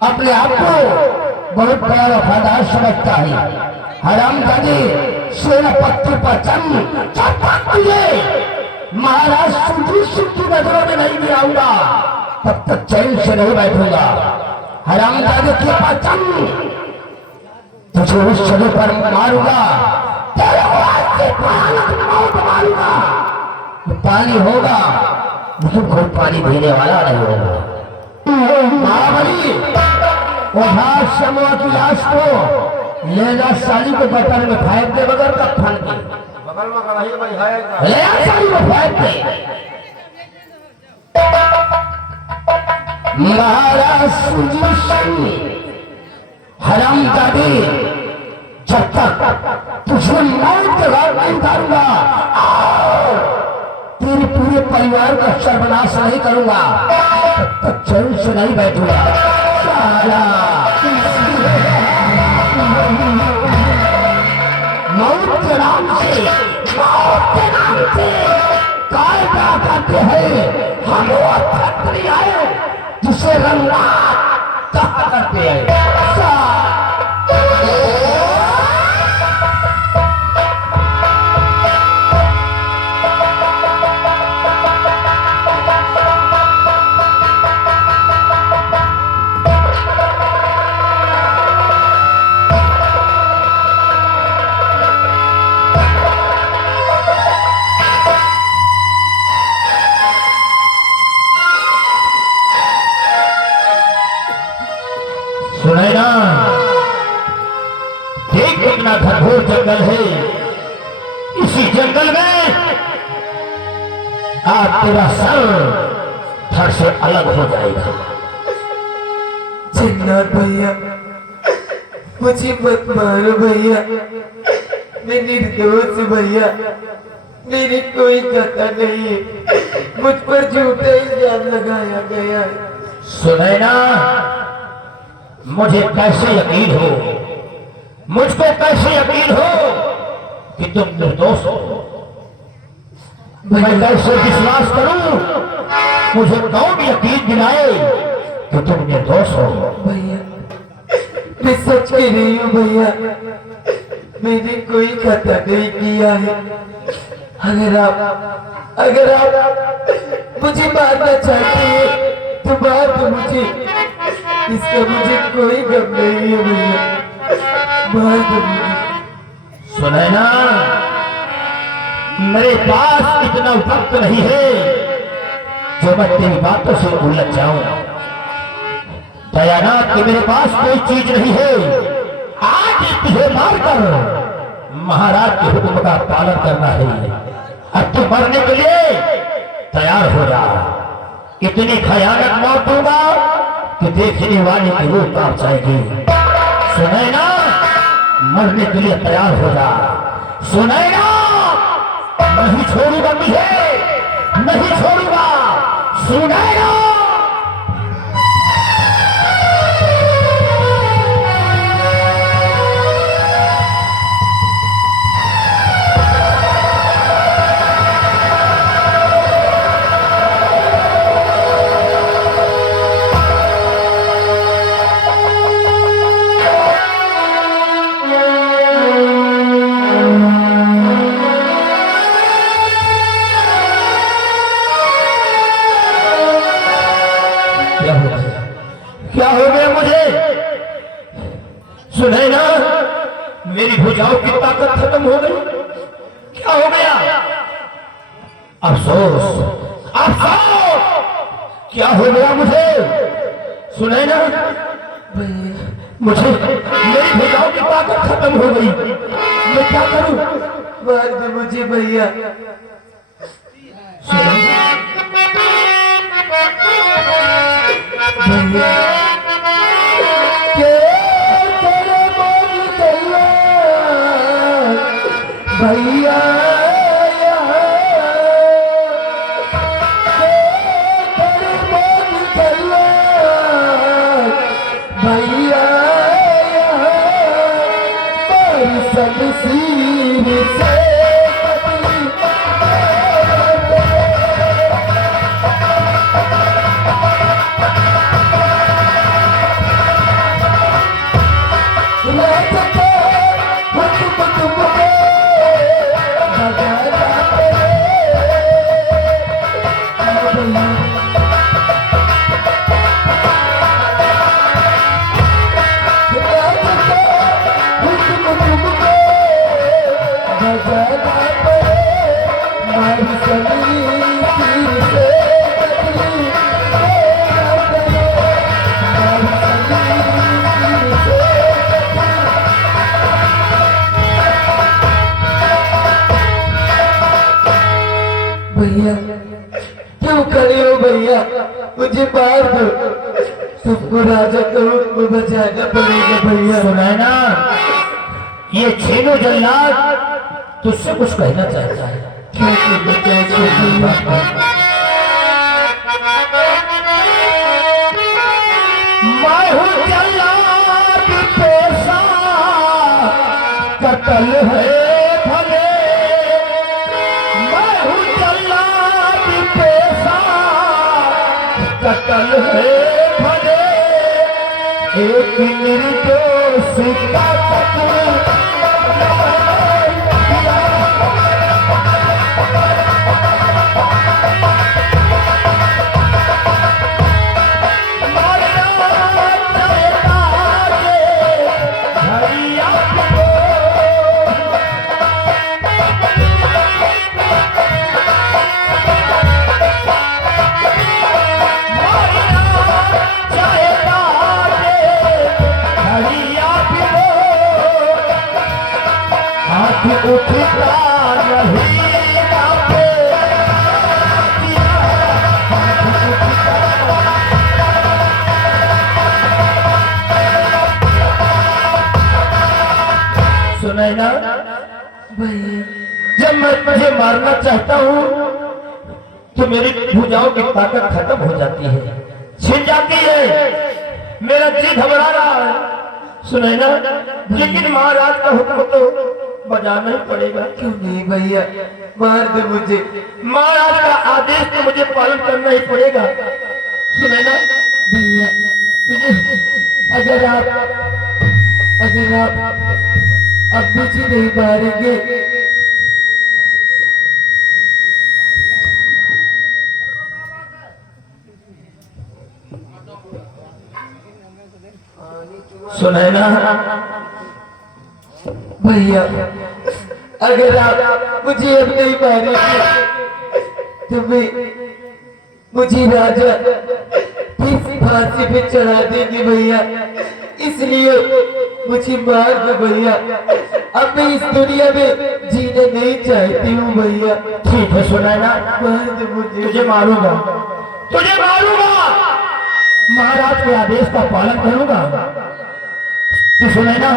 अपने आप को बहुत बड़ा वफादार समझता है। हरामजादे सेनापति पचंद महाराज सुरजीत सिंह की नजरों में नहीं गिराऊंगा तब तक चैन से नहीं बैठूंगा। हरामजादे के पचंद तुझे उस जगह पर मारूंगा, तेरे मौत मारूंगा। पानी होगा लेकिन कोई पानी देने वाला नहीं होगा। महाबली समूह की लाश को लेना साली को बटन में फेंक दे बगैर कफन के बगल में कढ़ाई में है ले साली को फेंक दे। महाराज सुरजीत सिंह हरामजादे जब तक तुझे मौत के घाट नहीं उतारूंगा तेरे पूरे परिवार का सर्वनाश नहीं करूंगा तब तक चैन से नहीं बैठूंगा। मौत के नाम से कायदा करते हैं हम वो क्षत्रिय आए जिसे रंगनाथ कहा करते हैं। इतना घनघोर जंगल है, इसी जंगल में आज तेरा सर धड़ से अलग हो जाएगा। जन्नत भैया, मुझे मत मारो भैया, मैं निर्दोष हूँ भैया, मेरी कोई खता नहीं है, मुझ पर झूठा इल्जाम लगाया गया है। सुनैना, मुझे कैसे यकीन हो, मुझको कैसे यकीन हो कि तुम निर्दोष हो? मैं कैसे विश्वास करूं? मुझे कौन यकीन दिलाए कि तुम निर्दोष हो? भैया, मैं सच कह रही हूँ भैया, मैंने कोई खता नहीं किया है। अगर आप मुझे मारना चाहते हैं तो मार दो मुझे, इसका मुझे कोई गम नहीं है भैया, मार दो मुझे। सुनैना, मेरे पास इतना वक्त नहीं है जो मैं तेरी बातों से उलझ जाऊं। दयानाथ कि मेरे पास कोई चीज नहीं है, आज तुझे मारकर महाराज के हुक्म का पालन करना है। अब तू मरने के लिए तैयार हो जा। इतनी भयानक मौत दूंगा कि देखने वाले की रूह कांप जाएगी। सुनैना, मरने के लिए तैयार हो जा। सुनैना, नहीं छोड़ूंगा तुझे, नहीं छोड़ूंगा। सुनैना, क्या हो गया मुझे? सुनैना, मेरी भुजाओं की ताकत खत्म हो गई। क्या हो गया? अफसोस, अफसोस, क्या हो गया मुझे? सुनैना, मुझे मेरी भुजाओं की ताकत खत्म हो गई, मैं क्या करूं? मार दो मुझे भैया। भैया भैया शमशीर से भैया, क्यों खड़े हो भैया? मुझे मार दो, तुमको राजा का हुक्म बजाना पड़ेगा भैया। सुनैना, ये छेनो जल्लाद तुझसे कुछ कहना चाहता है। क्या कहना चाहते हो? मैं हूँ जल्लाद पेशा, कत्ल है भले। मैं हूँ जल्लाद पेशा, कत्ल है भले। एक निर्दोष का कत्ल भैया जब मैं तुझे मारना चाहता हूँ तो मेरी भुजाओं की ताकत खत्म हो जाती है, छिन जाती है, मेरा जी घबरा रहा है। सुने ना, लेकिन महाराज का हुक्म तो बजाना ही पड़ेगा। क्यों नहीं भैया, मार दे मुझे। महाराज का आदेश तो मुझे पालन करना ही पड़ेगा। सुने ना भैया अगर आप अब मुझे नहीं मारेंगे सुने ना भैया, अगर आप मुझे अब नहीं मारेंगे तो मुझे राजा फिर फांसी पे चढ़ा देंगे भैया, इसलिए मुझे मार दो भैया। अब मैं इस दुनिया में जीना नहीं चाहती हूँ भैया। ठीक है, सुना ना, मार दो मुझे। तुझे मारूंगा, तुझे मारूंगा, महाराज के आदेश का पालन करूंगा। तू सुने ना,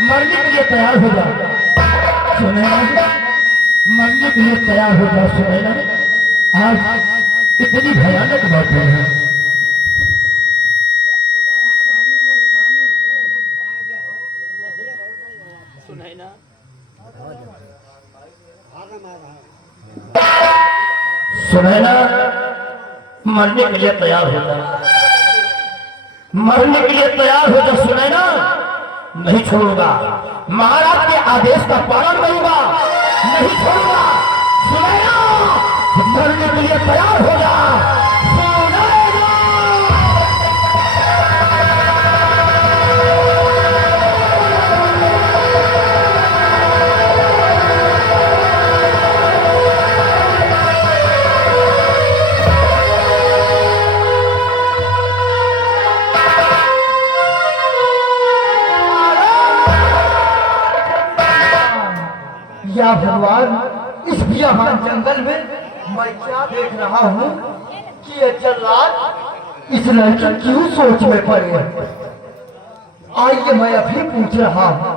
मरने के लिए तैयार हो जा। सुने ना, मरने के लिए तैयार हो जा। सुने ना, आज इतनी भयानक बात है। सुने ना, मरने के लिए तैयार हो जा, मरने के लिए तैयार हो जा। सुने ना, नहीं छोड़ूंगा, महाराज के आदेश का पालन करूंगा, नहीं छोड़ूंगा। सुने ना, मरने के लिए तैयार हो जा। या भगवान, इस बियाबान जंगल में मैं क्या देख रहा हूँ कि ये जल्लाद इस लड़की क्यों सोच में पड़े हैं। आइए मैं अभी पूछ रहा हूँ।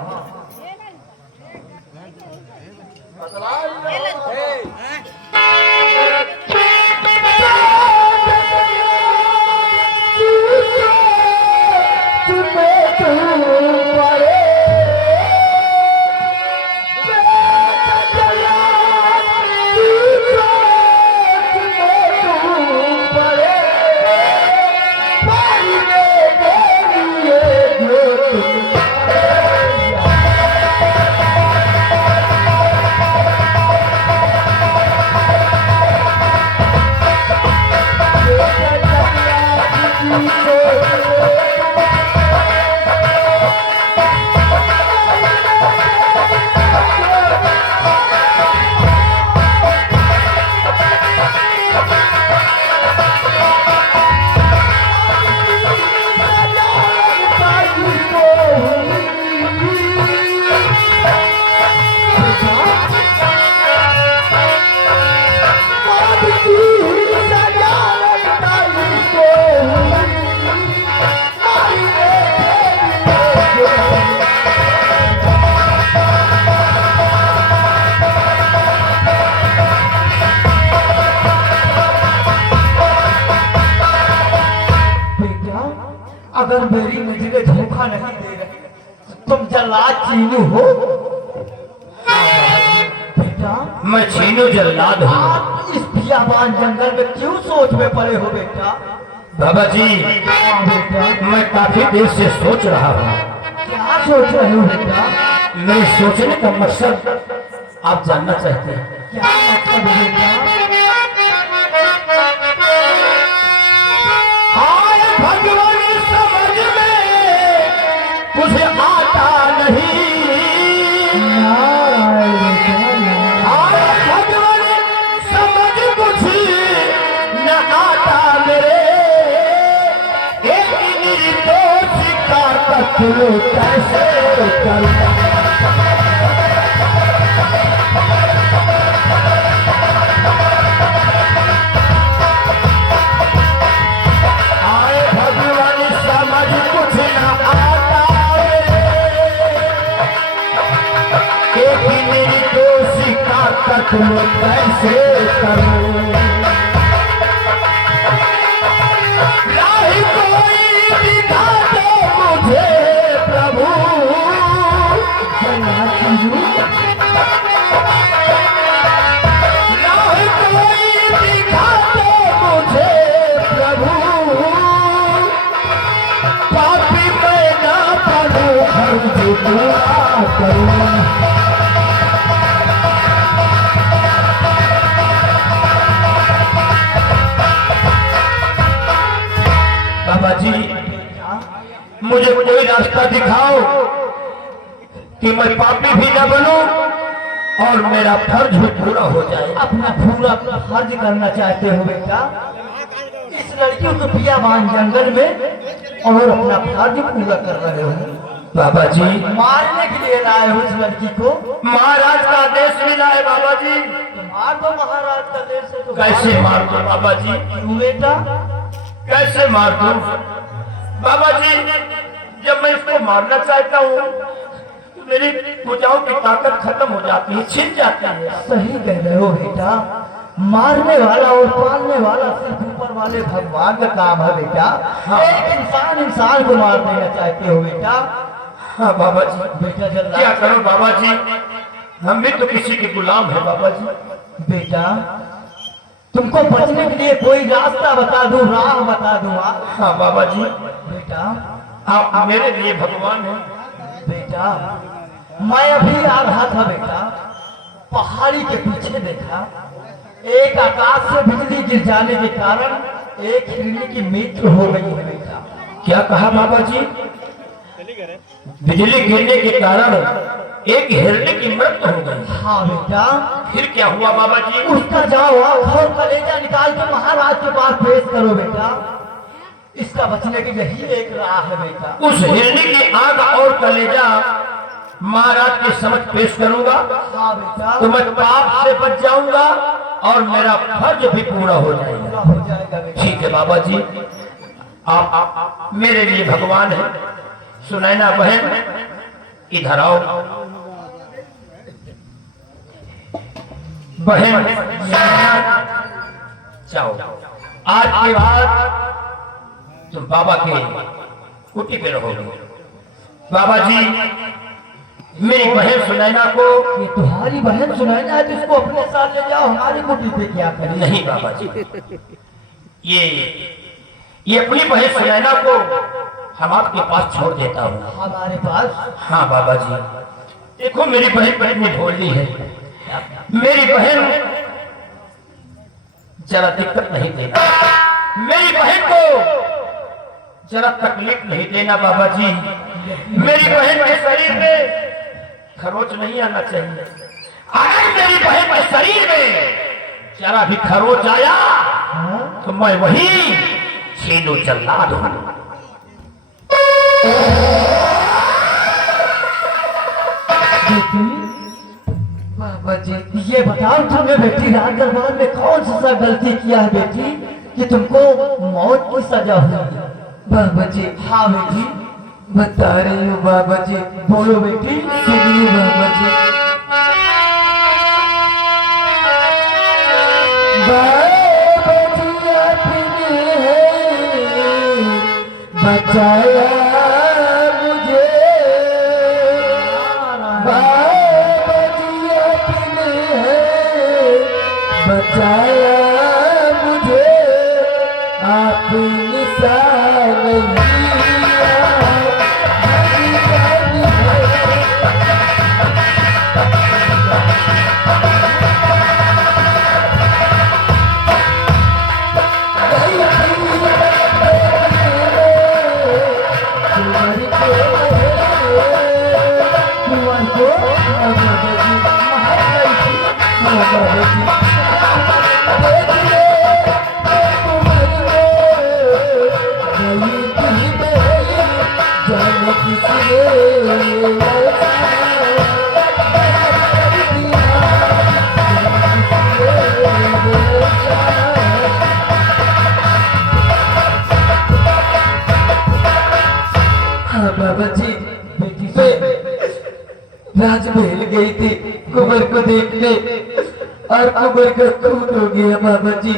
अगर मेरी नजरें धोखा नहीं दे रही, तुम जल्लाद चीनू हो? बेटा, मैं चीनू जल्लाद हूँ। आप इस बियाबान जंगल में क्यों सोच में पड़े हो बेटा? बाबा जी, बेटा, मैं काफी देर से सोच रहा हूँ। क्या सोच रहे हो बेटा? मेरे सोचने का मकसद आप जानना चाहते हैं। क्या मतलब है बेटा? भगवान समझ में मुझे आता नहीं, भगवान समझ मुझे न आता मेरे, एक निर्दोष का कत्ल कैसे करना। मेरी तुम कैसे करो राही कोई दिखा दो मुझे प्रभु राही कोई दिखा दो मुझे प्रभु पापी मैं ना बनूं फर्ज पूरा करूं बाबा जी मुझे कोई रास्ता दिखाओ कि मैं पापी भी न बनूं और मेरा फर्ज भी पूरा हो जाए। अपना पूरा फर्ज करना चाहते हो बेटा इस लड़की को बियाबान जंगल में और अपना फर्ज पूरा कर रहे हो बाबा जी मारने के लिए लाए हो इस लड़की को महाराज का आदेश मिला है बाबा जी। मार दो महाराज का देश से तो कैसे मार दो बाबा जी? क्यों बेटा कैसे मार दो बाबा जी? जब मैं इसको मारना चाहता हूँ तो मेरी भुजाओं की ताकत खत्म हो जाती है, छिन जाती है। सही कह रहे हो बेटा मारने वाला और पालने वाला सिर्फ ऊपर वाले भगवान का काम है बेटा। एक इंसान इंसान को मार देना चाहते हो बेटा। हाँ बाबा जी बेटा जल्दी क्या करो बाबा जी? हम भी तो किसी के गुलाम है बाबा जी। बेटा तुमको बचने के लिए कोई रास्ता बता दूं राह बता दूं हाँ बाबा जी बेटा आप मेरे लिए भगवान हैं। बेटा मैं अभी आ रहा था बेटा पहाड़ी के पीछे देखा एक आकाश से बिजली गिर जाने के कारण एक हिरनी की मृत्यु हो गई है बेटा। क्या कहा बाबा जी? बिजली गिरने के कारण एक हिरनी की मृत्यु हो गई। हाँ बेटा फिर क्या हुआ बाबा जी? उसका जाओ और कलेजा निकाल के महाराज के पास पेश करो बेटा। इसका बचने की यही एक राह है बेटा। उस हिरनी की आंख और कलेजा महाराज के समझ पेश करूंगा हाँ बेटा तो मैं पाप से बच जाऊंगा और मेरा फर्ज भी पूरा हो जाएगा। हो जाएगा बेटा। ठीक है बाबा जी आप मेरे लिए भगवान है। सुनैना बहन इधर आओ। बहन जाओ आज के बाद तुम बाबा के कुटी पे रहोगे। बाबा जी मेरी बहन सुनैना को ये तुम्हारी बहन सुनैना है जिसको अपने साथ ले जाओ हमारी कुटी पे क्या करें। नहीं बाबा जी ये अपनी बहन सुनैना को हम आपके पास छोड़ देता हूँ। हमारे पास हाँ बाबा जी देखो मेरी बहन कितनी भोली है। मेरी बहन जरा दिक्कत नहीं देना, मेरी बहन को जरा तकलीफ नहीं देना बाबा जी। मेरी बहन के शरीर में खरोच नहीं आना चाहिए। अगर मेरी बहन के शरीर में जरा भी खरोच आया तो मैं वही छीनू चला दूंगा। बाबा जी ये बताओ तुम्हें बेटी राज दरबार में कौन सा गलती किया है बेटी कि तुमको मौत की सजा हुई। बाबा जी हाँ बेटी बता रही हूँ बाबा जी। बोलो बेटी सुनिए बाबा जी। बचाया मुझे बचाया मुझे अपनी बाबा जी बेटी राजमहल गई थी कुंवर को देखने और कुबर का खून हो गया बाबा जी।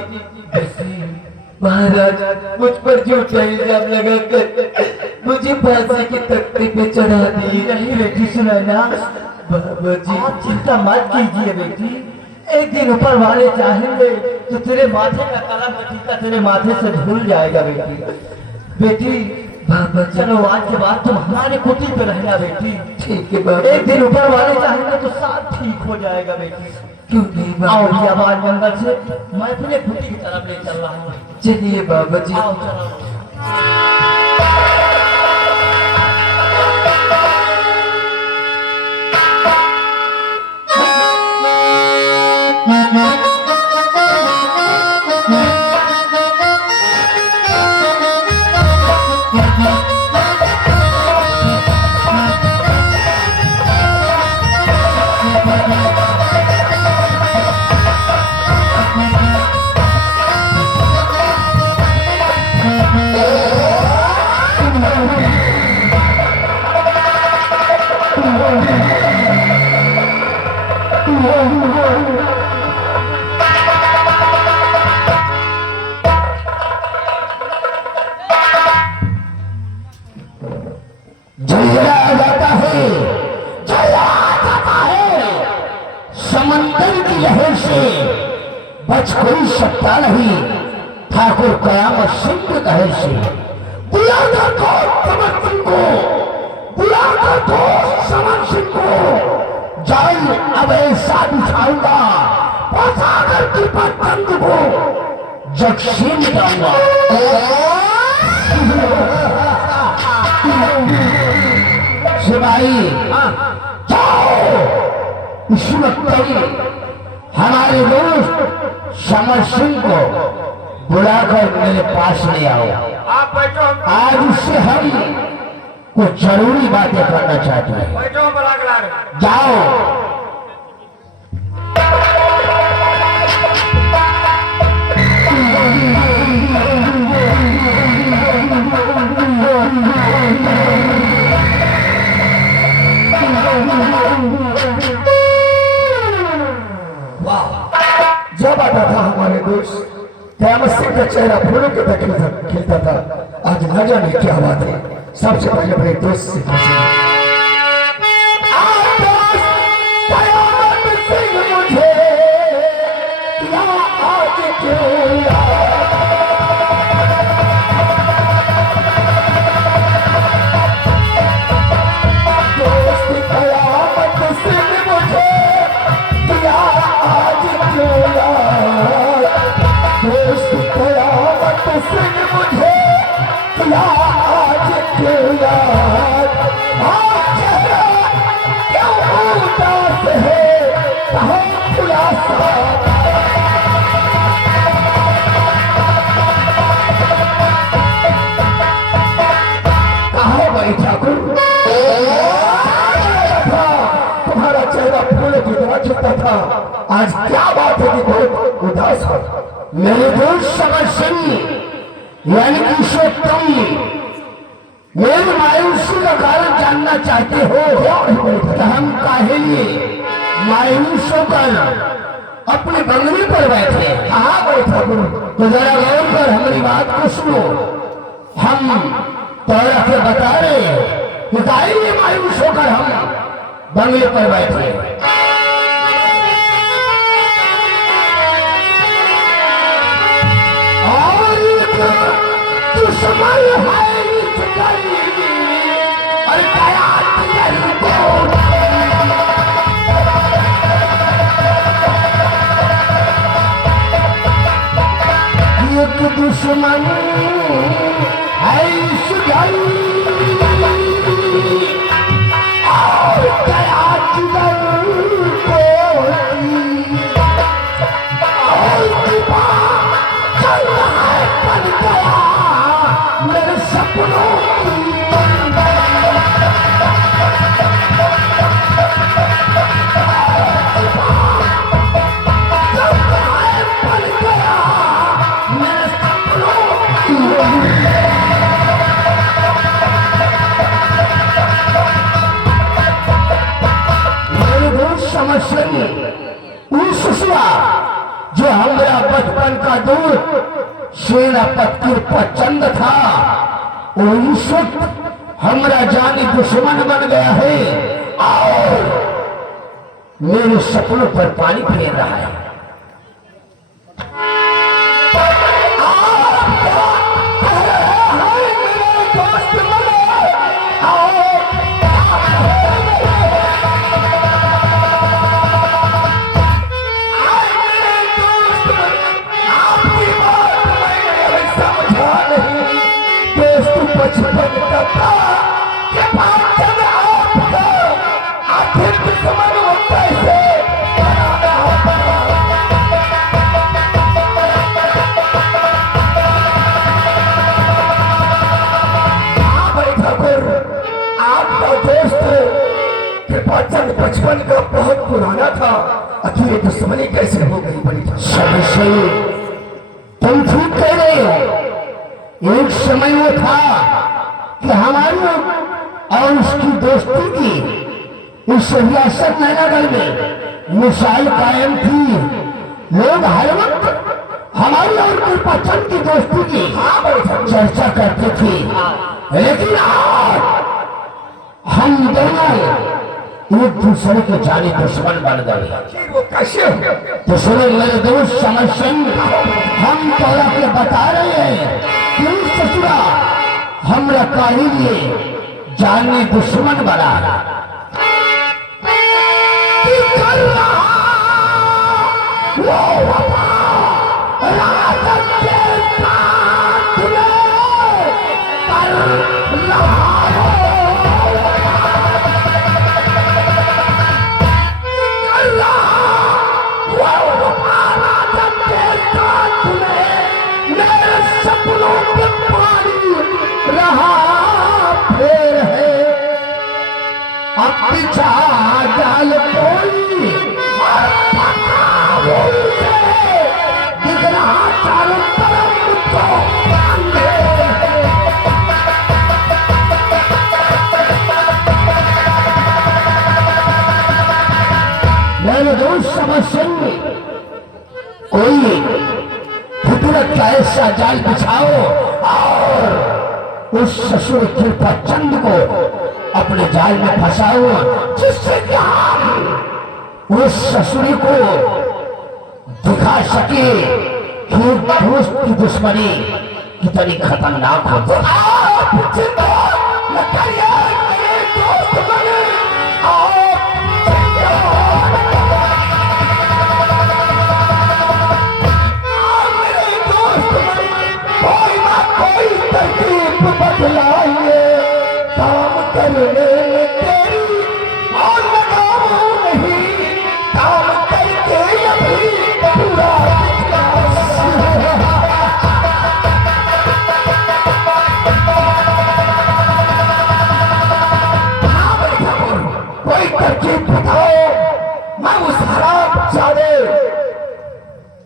महाराज मुझ पर झूठा इल्जाम लगाकर मुझे फांसी की तख्ती पे चढ़ा दिए। यही बेटी सुनैना, बाबा जी आप चिंता मत कीजिए बेटी, एक दिन ऊपर वाले चाहेंगे तो तेरे माथे का कलम बेटी का तेरे माथे से धुल जाएगा बेटी। बेटी बाबा जी चलो आज के बाद तुम हमारे कुटी पे रहना बेटी। ठीक है बाबा एक दिन ऊपर वाले चाहेंगे तो सब ठीक हो जाएगा बेटी। क्यों नहीं आओ बाबा भी आवाज जंगल से मैं अपने कुटी की तरफ ले चल रहा हूँ। चलिए बाबा जी। आओ चलो। जलाया जाता है, जलाया जाता है। समंदर की लहर से बच कोई सकता नहीं, ठाकुर कयामत सिंह कहर से। बुला कर दो समर सिंह को, बुला कर दो समर सिंह को। जाल अब ऐसा बिछाऊंगा, पसागर की पतंग को जगसीन जाऊंगा। सिपाही जाओ, इसी वक्त हमारे दोस्त समर सिंह को बुलाकर मेरे पास ले आओ। आप बैठो, आज उससे हम कुछ जरूरी बातें करना चाहते हैं। बैठो, बुला के ला रहे। जाओ। जब आता था हमारे दोस्त कयामत सिंह का चेहरा फूलों के तरह खिलता था, आज न जाने क्या बात है। सबसे पहले अपने दोस्त से पूछेंगे। कयामत सिंह मुझे या आज क्यों याद? दोस्त कयामत सिंह मुझे या आज क्यों याद? दोस्त कयामत सिंह मुझे या आज क्यों याद? आज चेहरा क्यों उदास है, कहाँ खुलासा? कहाँ भाई ठाकुर? तुम्हारा चेहरा फूलों की तरह खिलता था, आज क्या बात है कि बहुत उदास हो? मेरे दोस्त समर सिंह यानी पुरुषोत्तम, मेरी मायूसी का कारण जानना चाहते हो कि हम काहे लिए मायूस होकर अपने बंगले पर बैठे? कहाँ बैठा गुरु? तो जरा गौर कर हमारी बात को सुनो। हम तोड़ा के बता रहे हैं कि काहे लिए मायूस होकर हम बंगले पर बैठे। दुश्मन है इस गली, और कया दिल को एक दुश्मन है इस गली, और कया दिल को और दीवार चल रहा है बन गया मेरे सपनों की। समस्या उस ससुरा जो हमारा बचपन का दूर सेनापति प्रचंड था, वो इस वक्त हमारा जानी दुश्मन बन गया है और मेरे सपनों पर पानी फेर रहा है। बचपन का था कि पाचन आपका आखिर दुश्मन होता है आपका दोस्त कृपाचंद बचपन का बहुत पुराना था, आखिर दुश्मनी कैसे हो गई बड़ी समस्या। तुम ठीक कह रहे हो। एक समय वो था कि हमारी और उसकी दोस्ती की इस रियासत नैनागढ़ में मिसाल कायम थी। लोग हर वक्त हमारी और कृपाचंद की दोस्ती की चर्चा करते थे, लेकिन आज हम दोनों एक दूसरे के जाने दुश्मन बन गए। वो कैसे? तो सुनो मेरे दोस्त समस्या, हम तोरा के बता रहे हैं कि ससुरा हमरा काहे लिए जाने दुश्मन बना डाल कोई दिख रहा चारों तरफ मेरे दोस्त समस्या कोई खुदरत का ऐसा जाल बिछाओ और उस ससुर कृपाचंद को अपने जाल में फंसाओ, जिससे कि हम उस ससुरी को दिखा सके कि दोस्त की दुश्मनी कितनी खतरनाक होती है। बदलाइए काम करने तेरी और लगाओ नहीं, काम करके अभी पूरा कोई तरकीब बताओ, मैं उस हराम जाने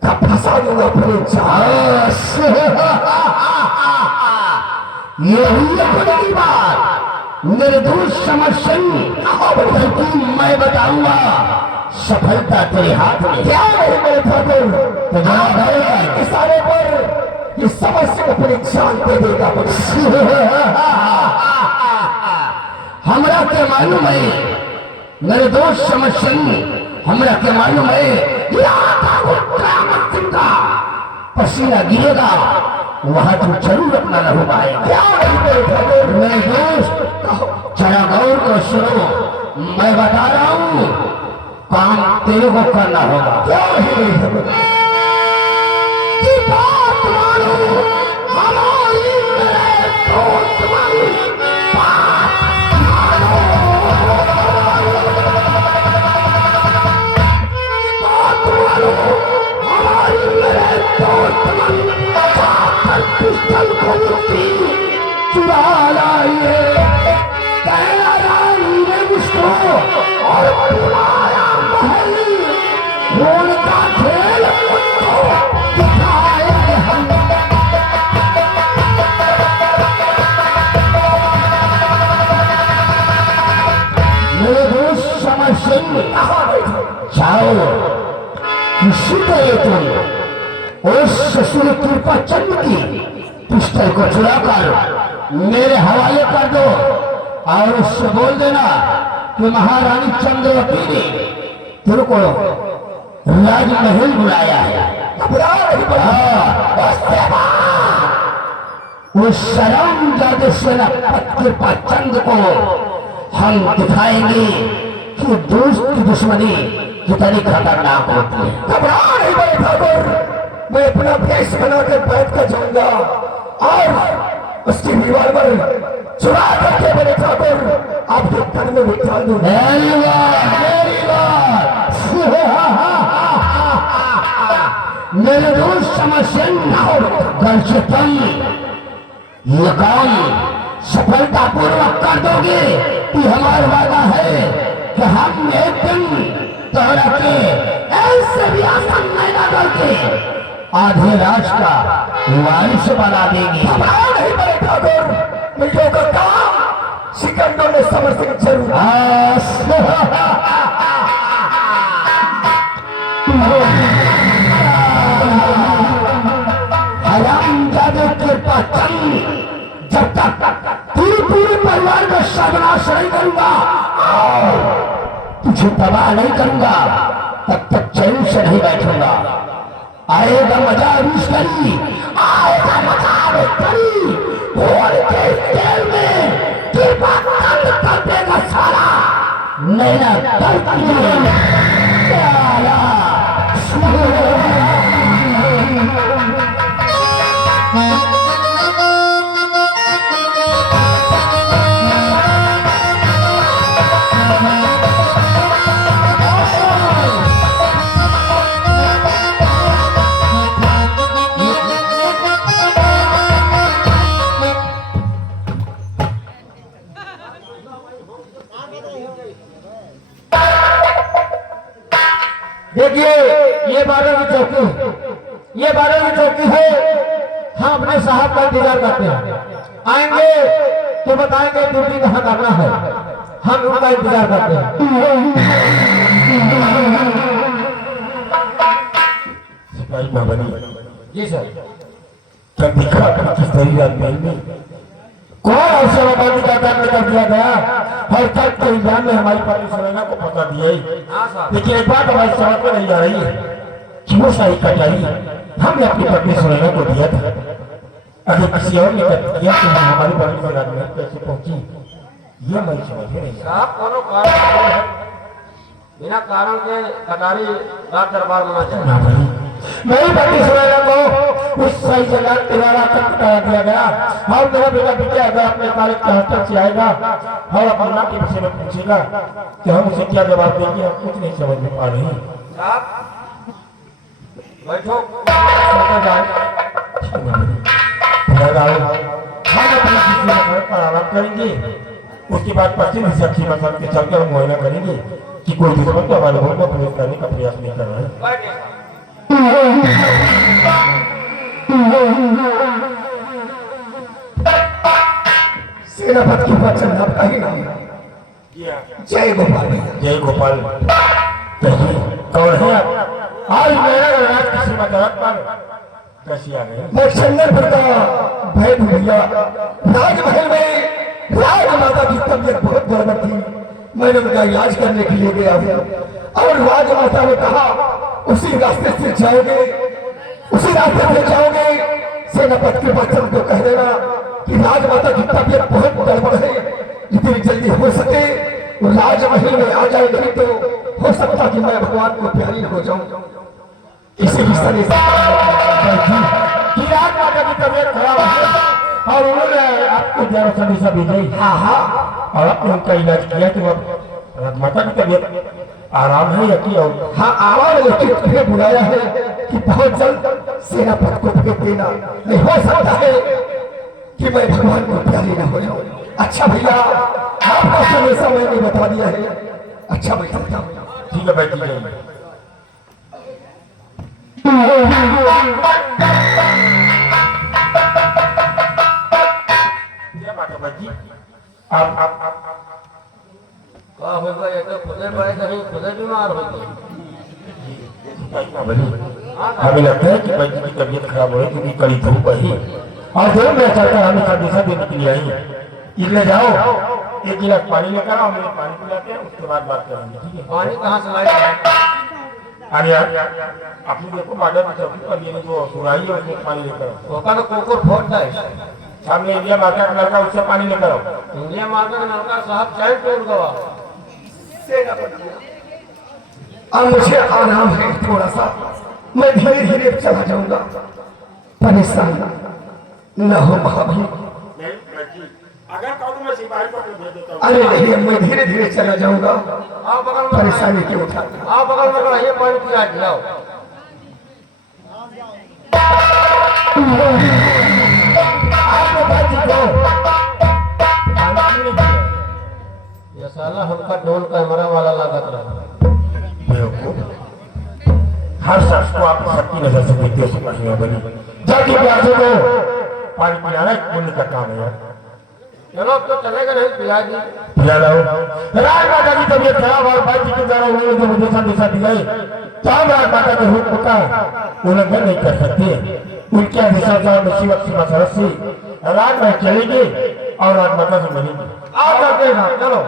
का फंसा दूंगा अपने यही अपनी बात मेरे दोस्त समस्या मैं बताऊंगा। सफलता तेरे हाथ में क्या है मेरे ठाकुर, इशारे पर ये समस्या अपनी जान दे देगा। हमरा के मालूम है मेरे दोस्त समस्या, हमरा के मालूम है पसीना गिरेगा वहां तो जरूर अपना लहू पाएगा। मेरे दोस्त जरा गौर को सुनो, मैं बता रहा हूं काम तेरे को करना होगा। बात मानो हमारी मेरे दोस्त मानो, बात मानो हमारी मेरे दोस्त मानो, पिस्टल को चुरा लाइए, उसको और बुलाया महल, रोल का खेल दिखाए हम। मेरे दोस्त समझ जाओ किसी ये तुम उस ससुर कृपा चंद की पिस्टल को चुराकर मेरे हवाले कर दो और उससे बोल देना कि महारानी चंद्रवती ने तुमको राजमहल बुलाया है। उस शरम जादू सेनापति चंद को हम दिखाएंगे कि दोस्त की दुश्मनी कितनी खतरनाक होती है। घबरा नहीं बड़े ठाकुर, मैं अपना भेष बनाकर बैठ कर जाऊंगा और उसकी रिवॉल्वर चुरा करके बड़े ठाकुर आपके घर में बिठा दूंगा। मेरे दोस्त समस्या न हो तुम ये काम सफलतापूर्वक कर दोगे कि हमारा वादा है कि हम एक दिन तोहरा के ऐसे भी आसान मैदान करके आधे राज का वारिस बना देंगे। नहीं बड़े ठाकुर, मिर्जों का काम सिकंदर ने समझ से जरूर। हराम जादू के पतंग जब तक पूरे परिवार का सर्वनाश नहीं करूंगा, तुझे तबाह नहीं करूंगा, तब तक चैन से नहीं बैठूंगा। आएगा मजा रूस करी, आएगा मजा करी, और के तेल में कृपा कर देगा सारा नैना देखिए ये 12 की चौकी, ये 12 की चौकी है। हम अपने साहब का इंतजार करते हैं, आएंगे तो बताएंगे ड्यूटी कहाँ करना है, हम उनका इंतजार करते हैं। सिपाही महाबली जी सर। क्या दिखा किस तरीके में कौन अवसर आबादी का काम कर दिया गया और तक के इल्जाम में हमारी पार्टी सेना को पता दिया ही। लेकिन एक बात हमारी समझ में नहीं आ रही है कि वो सही कटाई हमने अपनी पत्नी सुनैना को दिया था, अगर किसी और ने कर दिया तो हमारी पार्टी सेना में कैसे पहुंची ये हमारी समझ में नहीं। साहब कोनो कारण बिना कारण के कटारी रात दरबार में चाहिए। मेरी पार्टी सेना को उस सही जगह तिवारा तक कटा दिया गया और मेरा बेटा बिटिया अगर अपने तारीख के हस्तर से आएगा और अपना के विषय में पूछेगा कि हम उसे क्या जवाब देंगे, हम कुछ नहीं समझ में पा रहे। बैठो हम अपनी स्थिति पर आराम करेंगे, उसके बाद पश्चिम हिस्सा मतलब के चलकर मुआयना करेंगे कि कोई दुश्मन तो हमारे घर को प्रवेश करने का प्रयास नहीं कर रहा है। सेनापति की वचन आप कहीं नहीं। जय गोपाल भैया। जय गोपाल। कौन है आप? आज मेरा राज की सीमा तरफ पर कैसी आ गए? मैं चंद्रपुर का भैद भैया, राजमहल में राजमाता की तबीयत बहुत गड़बड़ थी, मैंने उनका इलाज करने के लिए गया और राजमाता ने कहा उसी रास्ते से जाओगे, उसी रास्ते से जाओगे, सेनापति के बच्चों को कह देना कि राजमाता की तबीयत बहुत गड़बड़ है, जितनी जल्दी हो सके वो राजमहल में आ जाए, नहीं तो हो सकता कि मैं भगवान को प्यारी हो जाऊं। इसी तरह कि राजमाता की तबीयत खराब है और उन्होंने आपको 11 संदेशा भेजी। हाँ हाँ, और आपने उनका इलाज किया कि राजमाता की तबीयत आराम है या कि और? हाँ आवाज लेके बुलाया है कि बहुत जल्द सेनापति को भेज देना, नहीं हो सकता है कि मैं भगवान को प्यारी न हो जाऊं। अच्छा भैया आपका संदेशा मैंने बता दिया है। अच्छा मैं चलता हूँ। ठीक है बैठ जाइए। क्या बात है भाई जी? आप खुदे पड़े कहीं खुदे बीमार हो गए। बनी हमें लगता है कि बच्ची की तबीयत खराब हो रही क्योंकि कड़ी धूप है और जो मैं चाहता हूँ हमें दिशा देने के लिए आई इसलिए जाओ एक गिलास पानी लेकर आओ मेरे पानी पिलाते हैं उसके बाद बात करेंगे ठीक है पानी कहाँ से लाए अरे यार अपनी देखो बाजार में चौकी पर ये जो सुराही है उसमें पानी लेकर आओ होता तो कोको फोड़ता है सामने इंडिया मार्केट का लड़का उससे पानी लेकर आओ इंडिया मार्केट का लड़का साहब चैन तोड़ गवा अब मुझे आराम है थोड़ा सा मैं धीरे धीरे चला जाऊंगा परेशान न हो भाभी अगर कहो तो मैं सिपाही को भेज देता हूँ अरे नहीं मैं धीरे धीरे चला जाऊंगा आप बगल में परेशानी क्यों उठा आप बगल में रहिए पानी पिला खिलाओ ये साला हमका ढोल कैमरा वाला लागत रहा हर शख्स को आप सबकी नजर से देखते हो सिपाहियों बनी जाके प्यासे को पानी पिलाना एक पुण्य का काम है यार चलो अब तो चलेगा नहीं पिला दी पिला लाओ राज माता की तबीयत खराब और भाई जी के द्वारा उन्होंने जो मुझे संदेशा दिया तो हम राज माता के हुक्म का उल्लंघन नहीं कर सकते उनके आदेशा का मुसीबत सीमा सरसी राज में चलेंगे और राज माता से मिलेंगे आप करते हैं चलो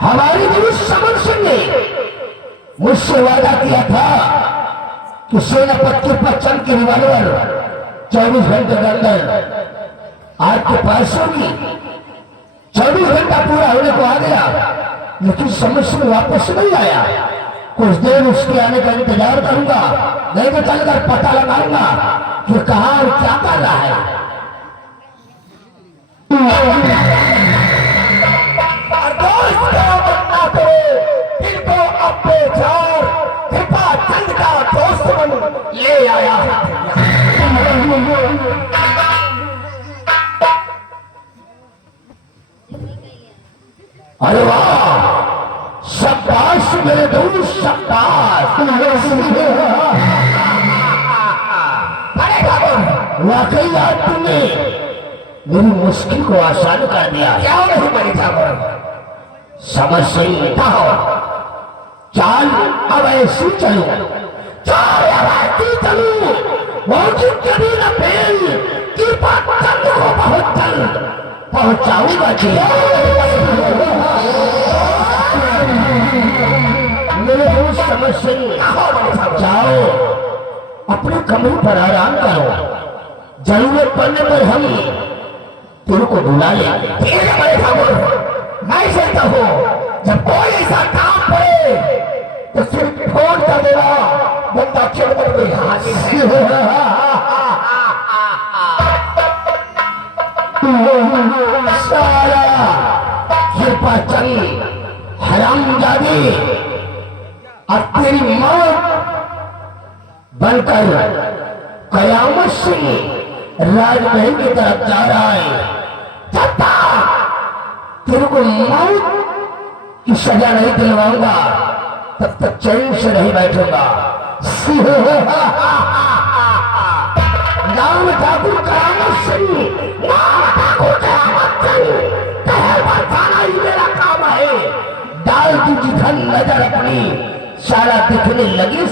हमारी गुरु समन सिंह ने मुझसे वादा किया था कि सेनापति पर चंद की रिवॉल्वर 24 घंटे के अंदर आपके पास होगी 24 घंटा पूरा होने को आ गया लेकिन समझ सिंह वापस नहीं आया कुछ देर उसके आने का इंतजार करूंगा नहीं तो चलकर पता लगाऊंगा कि कहाँ और क्या कर रहा है ले आया अरे वाह शाबाश मेरे दोस्त शाबाश वाकई आज तुमने मेरी मुश्किल को आसान कर दिया क्या नहीं मेरी ठाकुर समझ से बैठा हो चाल अब ऐसी चलो चाल अब ऐसी चलो मौजूद कभी न फेल कृपा चंद को बहुत जल्द पहुंचाऊंगा जी मेरे दोस्त समझ से जाओ अपने कमरे पर आराम करो जरूरत पड़ने पर हम तुमको बुला लेंगे मैं कहता हूँ जब कोई ऐसा काम पड़े तो सिर्फ फोन कर देना बंदा क्यों कोई हाजिर है सारा कृपा चंद हरामजादी अब तेरी मौत बनकर कयामत से राजमहल की तरफ जा रहा है जब तेरे को मौत की सजा नहीं दिलवाऊंगा तब तक चैन से नहीं बैठूंगा नाम ठाकुर करामत सिंह नाम ठाकुर करामत सिंह बताना ही मेरा काम है डाल की जिधन नजर अपनी सारा दिखने लगी